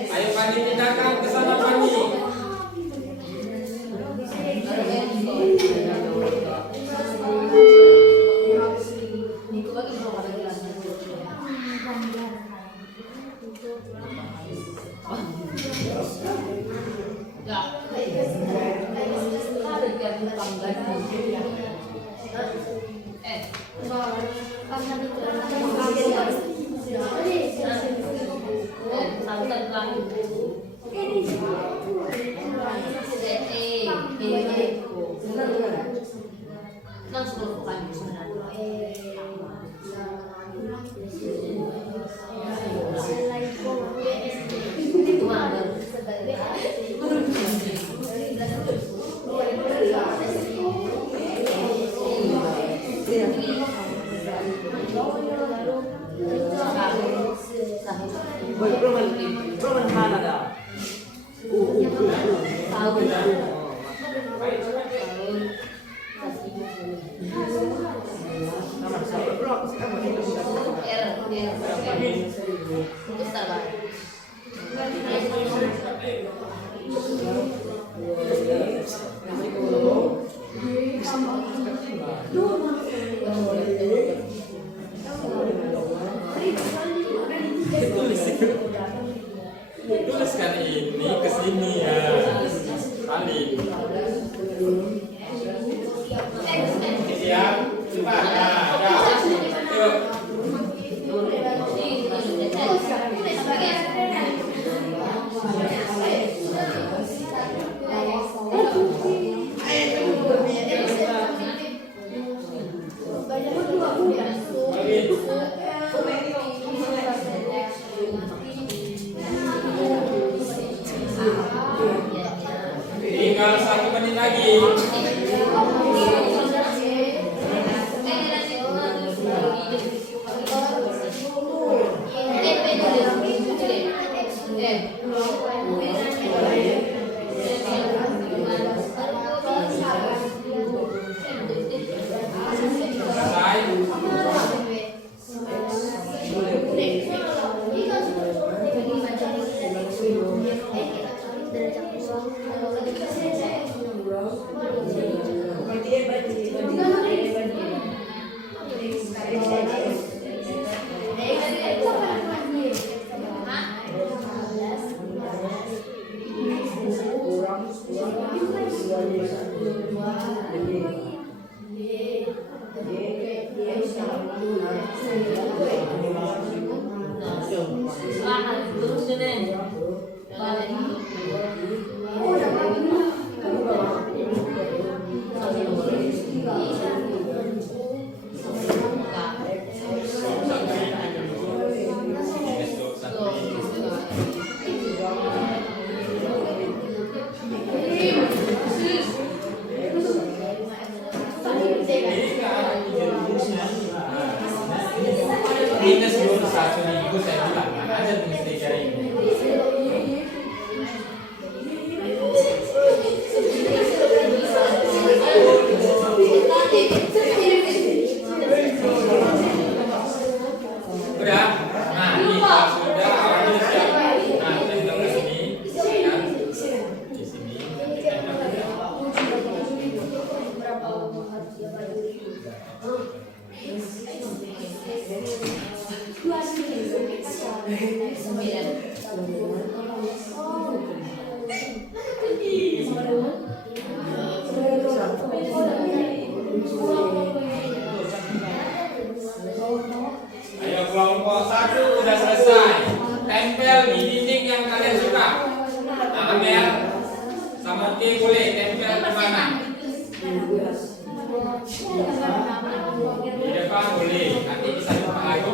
Ayo Pani, tindakan ke sana Pani. Tuliskan ini ke sini ya. Salin. Siap, cepat. Terus ini. Minus 21 minggu saya bilang ada tulis tiga ini. Udah, nah ini kalau sudah ini siap. Nah kita bilang di sini, ya. Di sini. Ayo kelompok 1 udah selesai. Tempel di dinding yang kalian suka. Nah, Amel sama K boleh tempel di mana? Di depan boleh. Nanti bisa buka lagi.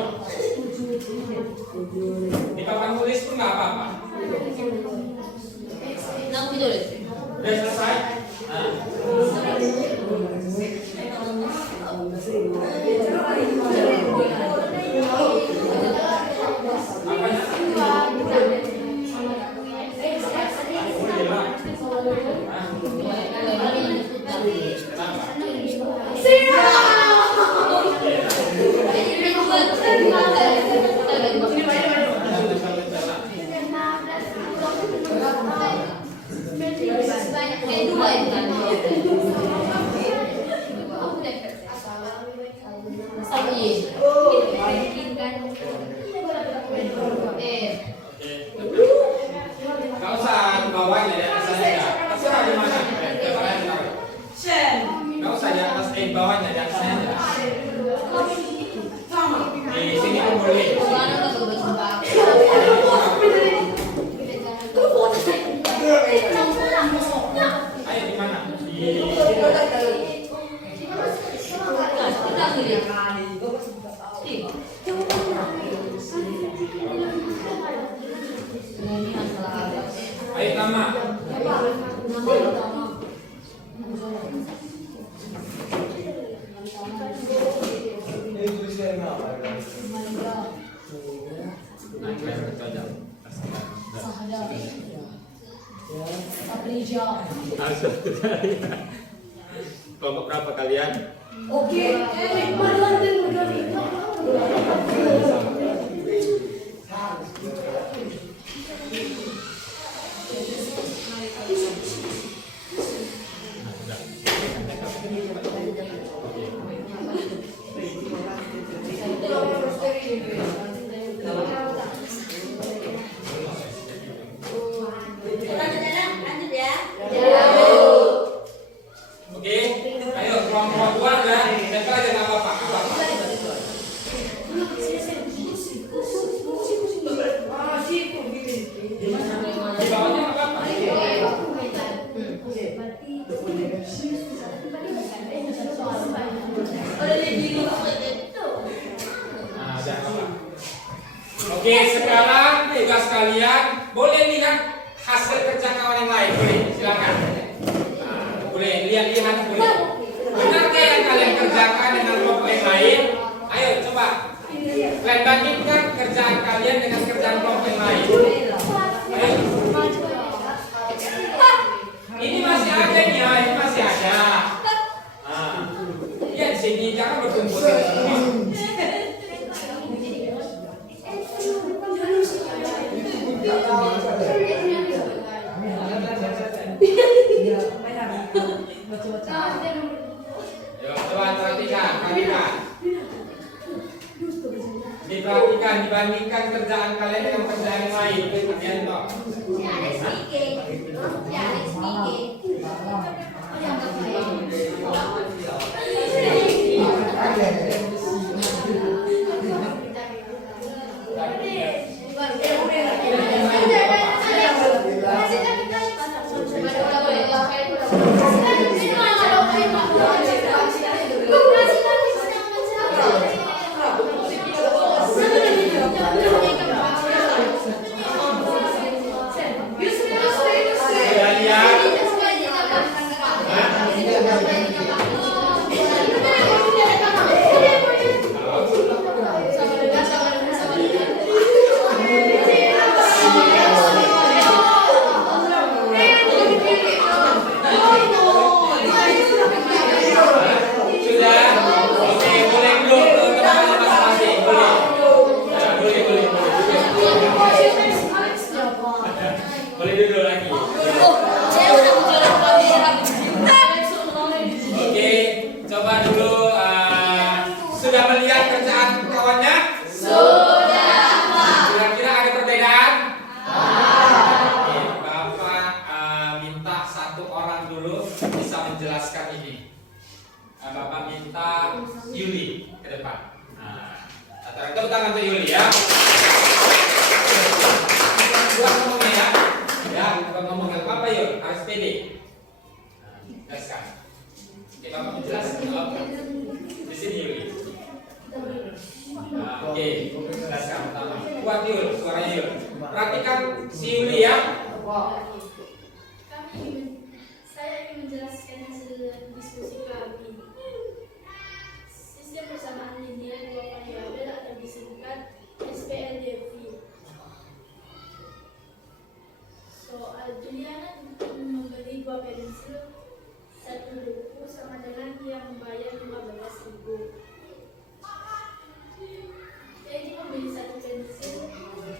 Di papan tulis pun nggak apa-apa. Udah selesai. Nah. Gak usah bawahnya di atas saja. Terserah di mana. Gak usah di atas bawahnya di atas saja. Di sini pun boleh. Ayo di mana? Ayo nama. Kelompok berapa kalian? Oke. Oke, ayo kelompok 2 udah. Tempel aja nggak apa-apa. Di bawahnya nggak apa-apa. Nah, udah apa? Oke, sekarang tugas kalian boleh lihat hasil kerja kawan yang lain, boleh, silakan. Nah, boleh lihat-lihat, boleh. Benarkah yang kalian kerjakan dengan kelompok yang lain? Ayo coba. Kalian bandingkan kerjaan kalian dengan kerjaan kelompok yang lain. Ayo. Ini masih ada nih, ya, ini masih ada. Nah, ya di sini jangan berkumpul di sini. Ayo coba perhatikan. Diperhatikan, dibandingkan kerjaan kalian dengan kerjaan yang lain. Kalian toh. kerjaan kawannya? Sudah, Pak. Kira-kira ada perbedaan? Oke, Bapak minta satu orang dulu bisa menjelaskan ini. Bapak minta Yuli ke depan. Tepuk tangan untuk Yuli ya. Buat ngomongnya ya. Ya, buat ngomongnya apa Yul? Harus pede. Jelaskan. Oke, Bapak menjelaskan. Di sini Yuli. Oke, jelaskan pertama. Kuat Yul, suaranya Yul. Perhatikan si Yuli ya. Saya ingin menjelaskan hasil diskusi kami. Sistem persamaan linear dua variabel atau disingkat SPLDV. Soal Juliana membeli 2 pensil, 1 buku sama dengan dia membayar 15.000. Jadi membeli 1 pensil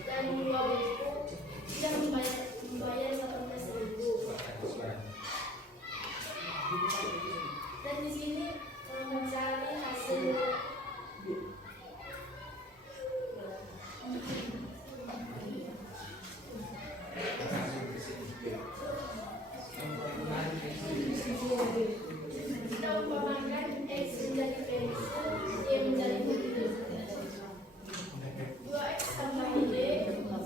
dan 2 buku, dia membayar 18.000. Dan di sini mencari hasil kita umpamakan X menjadi pensil, Y menjadi buku. 2X tambah Y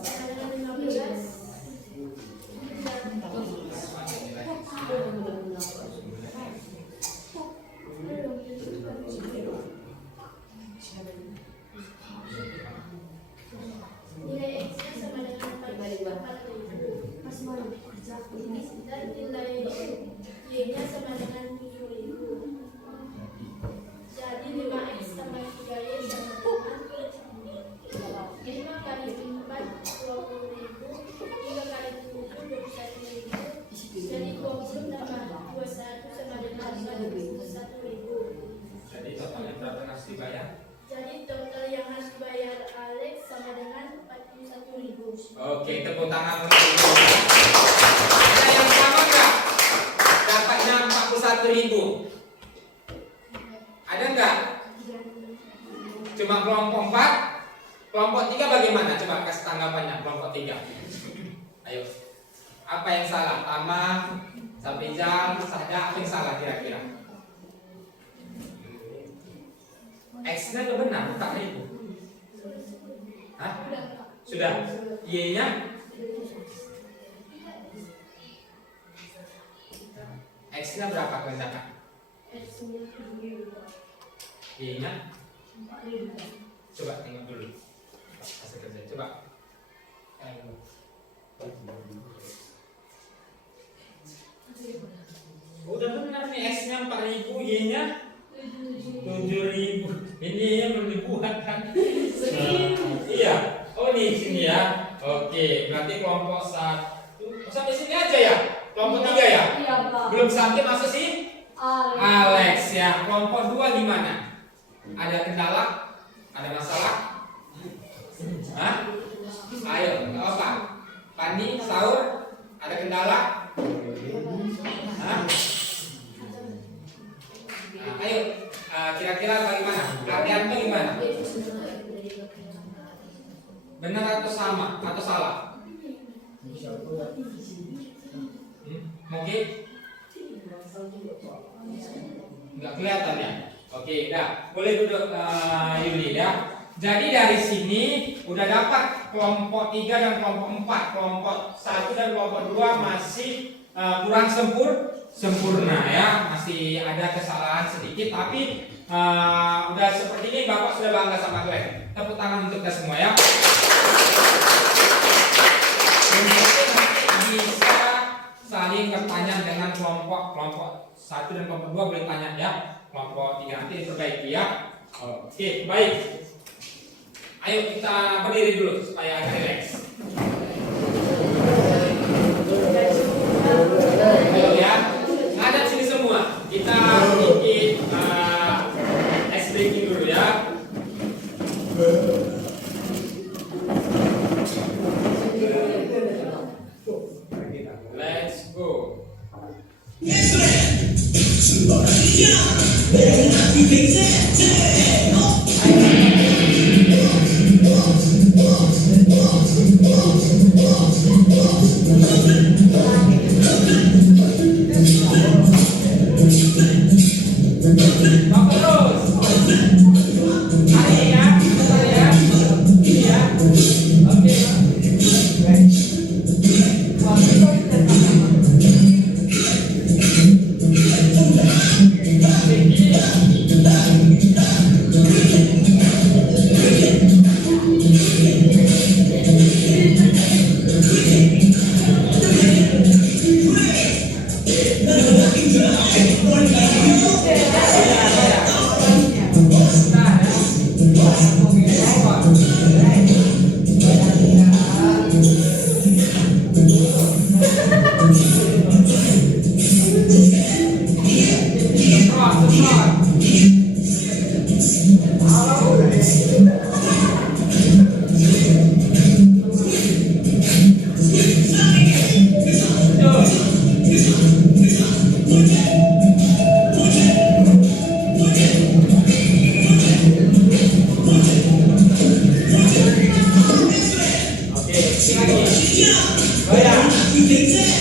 sama dengan 15. Nilai X-nya sama dengan 4.000 dan nilai Y-nya sama dengan 7.000. Jadi 5X tambah 3Y sama dengan 5 kali 4 20.000, 3 kali 7 21.000. Jadi 20 tambah 21 sama dengan 41.000. Jadi totalnya berapa yang harus dibayar? Jadi total yang harus dibayar Alex sama dengan 41.000. Oke, tepuk tangan untuk Yuli. Ada yang sama nggak? Dapatnya 41.000. Ada nggak? Cuma kelompok 4. Kelompok 3 bagaimana? Coba kasih tanggapannya kelompok 3. Ayo. Apa yang salah? Tama, sampai jam, saja apa yang salah kira-kira? X-nya udah benar, bukan itu. Hah? Sudah. Y-nya? X-nya berapa kehendakan? Y-nya? Coba tengok dulu. Hasil kerja. Coba. Udah benar nih, X-nya 4.000, Y-nya 7.000. Ini yang belum dibuat kan? Iya. Oh ini sini ya. Oke, berarti kelompok 1 sampai sini aja ya. Kelompok 3 ya. Belum sampai masuk sih Alex ya. Kelompok 2 gimana? Ada kendala? Ada masalah? Hah? Ayo, nggak apa. Pandi, sahur, ada kendala? Hah? Nah, ayo, kira-kira bagaimana? Latihan tuh gimana? Benar atau sama atau salah? Mungkin nggak kelihatan ya. Oke, dah boleh duduk Yuli ya. Jadi dari sini udah dapat kelompok 3 dan kelompok 4. Kelompok 1 dan kelompok 2 masih kurang sempurna ya, masih ada kesalahan sedikit, tapi udah seperti ini Bapak sudah bangga sama kalian. Tepuk tangan untuk kita semua ya. Mungkin nanti bisa saling bertanya dengan kelompok 1 dan kelompok 2 boleh tanya ya. Kelompok 3 nanti diperbaiki ya. Oke, baik. Ayo kita berdiri dulu supaya agak rileks. Ayo ya, ngadap sini semua. Kita bikin ice breaking dulu ya. Let's go. Ayo. Oke, lagi. Goyang. Oke, mantap.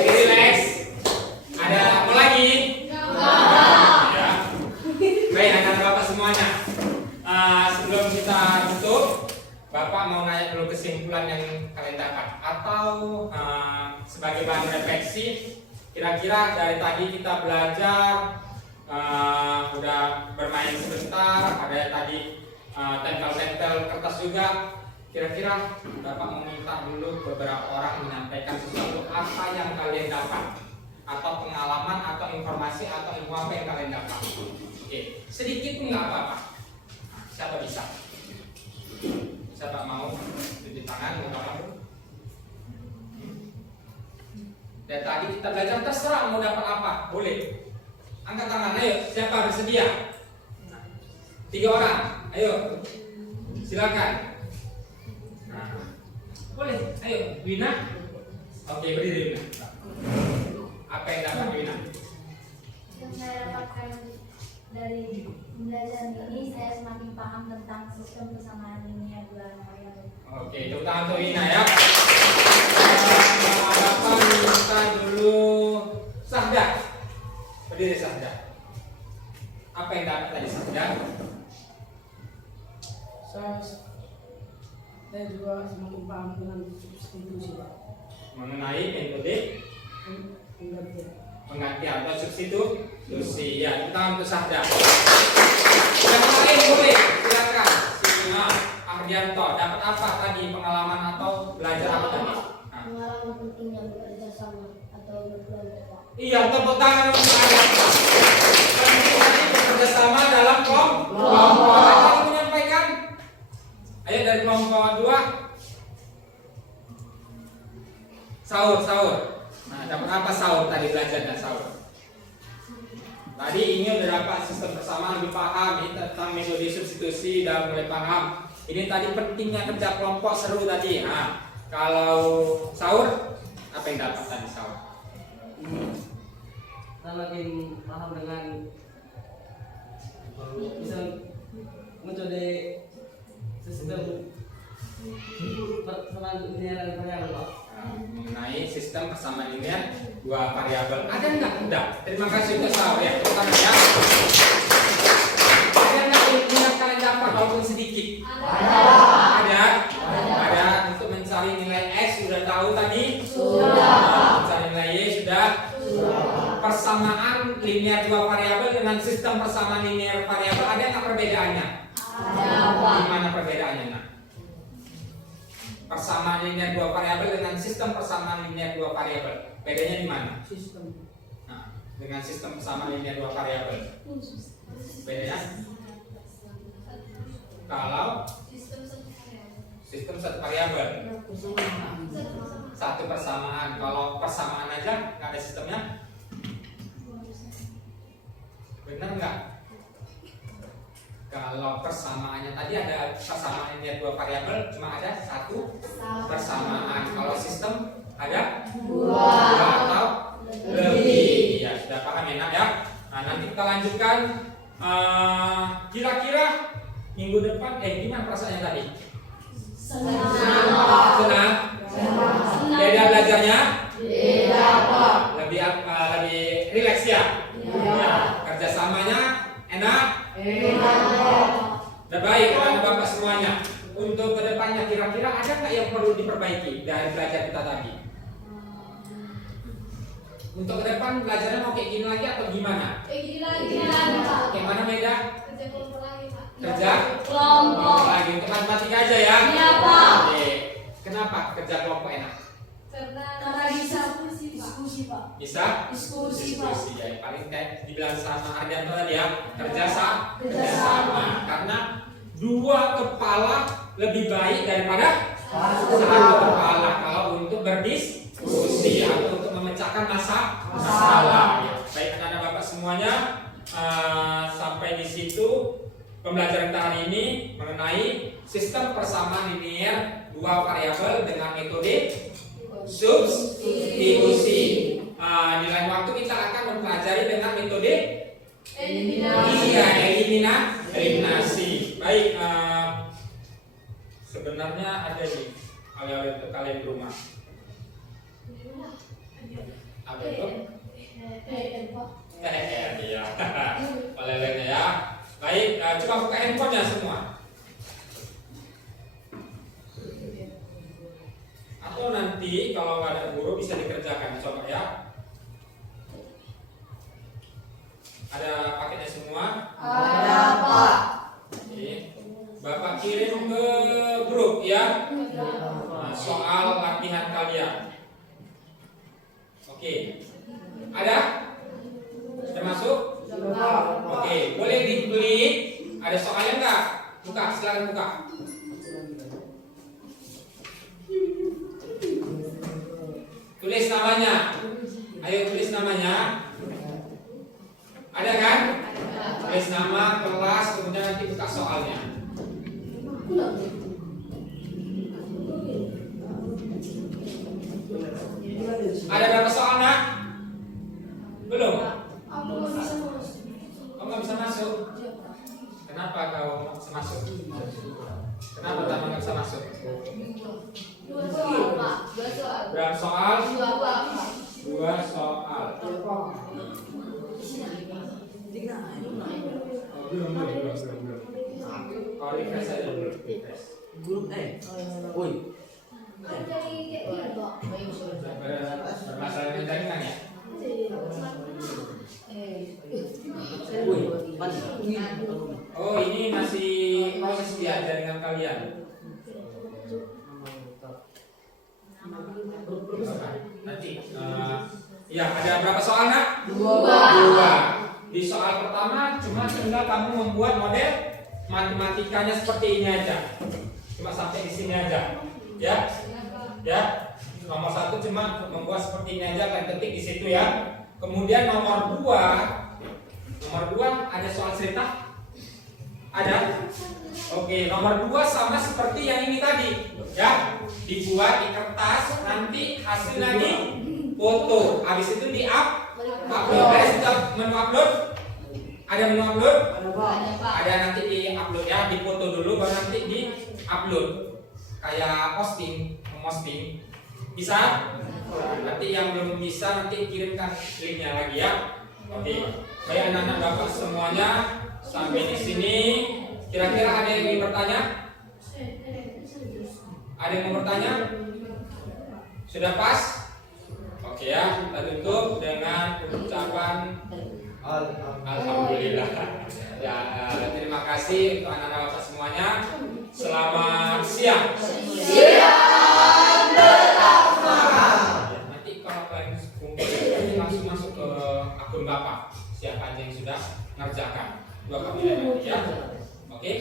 Relax. Ada apa lagi? Ya. Baik, anak Bapak semuanya. Sebelum kita tutup, Bapak mau nanya dulu kesimpulan yang kalian dapat atau sebagai bahan refleksi. Kira-kira dari tadi kita belajar, udah bermain sebentar, ada tadi tempel-tempel kertas juga. Kira-kira Bapak mau minta dulu beberapa orang menyampaikan sesuatu apa yang kalian dapat, atau pengalaman, atau informasi, atau ilmu apa yang kalian dapat. Oke, sedikit pun nggak apa-apa. Nah, siapa bisa? Siapa mau cuci tangan, mau apa dulu? Dan tadi kita belajar terserah mau dapat apa, boleh. Angkat tangan, ayo. Siapa bersedia? 3 orang, ayo. Silakan. Nah, boleh, ayo. Wina. Oke, berdiri Wina. Apa yang dapat Wina? Yang saya dapatkan dari pembelajaran ini, saya semakin paham tentang sistem persamaan linear dua variabel. Oke, tepuk tangan untuk Wina ya. Bapak minta dulu Sahda. Berdiri Sahda. Apa yang dapat tadi Sahda? Saya juga semakin paham dengan substitusi, Pak. Mengenai metode penggantian atau substitusi. Ya, tepuk tangan untuk Sahda. Yang lain boleh, silakan. Sina Ardianto, dapat apa tadi, pengalaman atau belajar apa tadi? Nah. Pengalaman pentingnya bekerja sama atau berkelompok, Pak. Iya, tepuk tangan untuk Ardianto. Penting bekerja sama dalam kelompok. Ada yang menyampaikan? Ayo dari kelompok 2. Sahur. Nah, dapat apa sahur tadi belajarnya sahur? Tadi ini udah dapat sistem persamaan, lebih paham ini tentang metode substitusi, dan mulai paham. Ini tadi pentingnya kerja kelompok, seru tadi. Nah, kalau sahur, apa yang dapat tadi sahur? Saya makin paham dengan bisa metode sistem persamaan linear dan variabel, Pak. Mengenai sistem persamaan linear dua variabel. Ada nggak? Udah. Terima kasih untuk sahur ya. Tepuk tangan ya. Ada nggak ilmu yang kalian dapat walaupun sedikit? Ada. Untuk mencari nilai X sudah tahu tadi? Sudah. Mencari nilai Y sudah? Persamaan linear dua variabel dengan sistem persamaan linear variabel ada nggak perbedaannya? Ada. Gimana perbedaannya? Nah? Persamaan linear dua variabel dengan sistem persamaan linear dua variabel. Bedanya di mana? Sistem. Nah, dengan sistem persamaan linear dua variabel. Bedanya? Kalau sistem satu variabel, satu persamaan. Kalau persamaan aja nggak ada sistemnya. Benar nggak? Kalau persamaannya tadi ada persamaan linear dua variabel, cuma ada satu persamaan. Kalau sistem ada dua atau lebih. Ya sudah paham enak ya. Nah nanti kita lanjutkan. Kira-kira Minggu depan gimana perasaannya tadi? Senang. Senang? Beda belajarnya? Beda, Pak. Lebih rileks ya? Iya. Kerjasamanya enak? Enak, Pak. Udah baik anak bapak semuanya. Untuk kedepannya kira-kira ada nggak yang perlu diperbaiki dari belajar kita tadi? Untuk ke depan belajarnya mau kayak gini lagi atau gimana? Gini lagi, Kayak mana Meda? kerja kelompok lagi, Pak. Kerja Kelompok. lagi untuk matematika aja ya? Iya, Pak. Oke. Kenapa kerja kelompok enak? Karena bisa diskusi, Pak. Bisa? Diskusi, Pak. Ya. Paling kayak dibilang sama Ardianto tadi ya, kerjasama. Karena dua kepala lebih baik daripada satu kepala kalau untuk berdiskusi atau untuk memecahkan masalah. Ya. Baik anak-anak bapak semuanya, sampai di situ pembelajaran kita hari ini mengenai sistem persamaan linear dua variabel dengan metode substitusi. Di lain waktu kita akan mempelajari dengan metode eliminasi. Baik, sebenarnya ada nih oleh-oleh untuk kalian di rumah. Apa itu? Iya. Oleh-olehnya ya. Baik, coba buka handphonenya semua. Atau nanti kalau ada guru bisa dikerjakan, coba ya. Ada paketnya semua? Ada, Pak. Oke. Bapak kirim ke grup ya. Soal latihan kalian. Oke. Ada? Sudah masuk? Oke, boleh diklik. Ada soalnya enggak? Buka, silakan buka. Tulis namanya. Ayo tulis namanya. Ada kan? Tulis nama, kelas, kemudian nanti buka soalnya. Ada berapa soal nak? Belum? Aku nggak bisa masuk. Kamu nggak bisa masuk? Kenapa kau nggak bisa masuk? Kenapa kamu nggak bisa masuk? Dua soal, Pak. Dua soal. Berapa soal? Dua, Pak. Dua soal. Oh, belum. Kau refresh aja dulu. Refresh. Woi. Jadi kayak gini, Pak. Bermasalah dengan jaringan ya? Oh, ini masih proses ya jaringan kalian. Nanti ya ada berapa soal nak? Dua. Di soal pertama cuma tinggal kamu membuat model matematikanya seperti ini aja. Cuma sampai di sini aja. Ya. Nomor 1 cuma membuat seperti ini aja, kan ketik di situ ya. Kemudian nomor 2 ada soal cerita? Ada? Oke, nomor 2 sama seperti yang ini tadi, ya. Dibuat di kertas, nanti hasilnya di foto. Habis itu di upload. Ada sudah menu upload? Ada menu upload? Ada, nanti di upload ya, di foto dulu baru nanti di upload. Kayak posting. Bisa? Nanti yang belum bisa nanti kirimkan linknya lagi ya. Oke. Baik anak-anak bapak semuanya, sampai di sini. Kira-kira ada yang ingin bertanya? Ada yang mau bertanya? Sudah pas? Oke ya, kita tutup dengan ucapan Alhamdulillah. Ya, terima kasih untuk anak-anak bapak semuanya. Selamat siang. Nanti kalau kalian kumpul nanti langsung masuk ke akun bapak. Siapa aja yang sudah mengerjakan 2 kali nanti ya. Oke.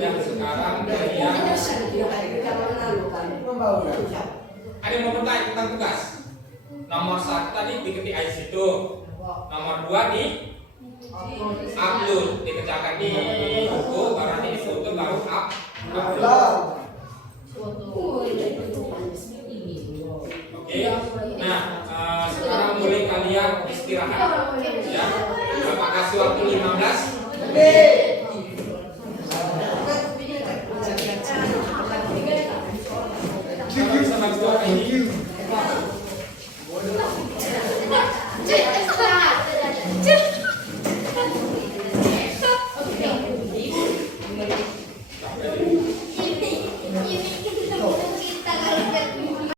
Dan sekarang kalian ada yang mau bertanya tentang tugas? Nomor 1 tadi diketik aja situ. Nomor 2 di upload, dikerjakan di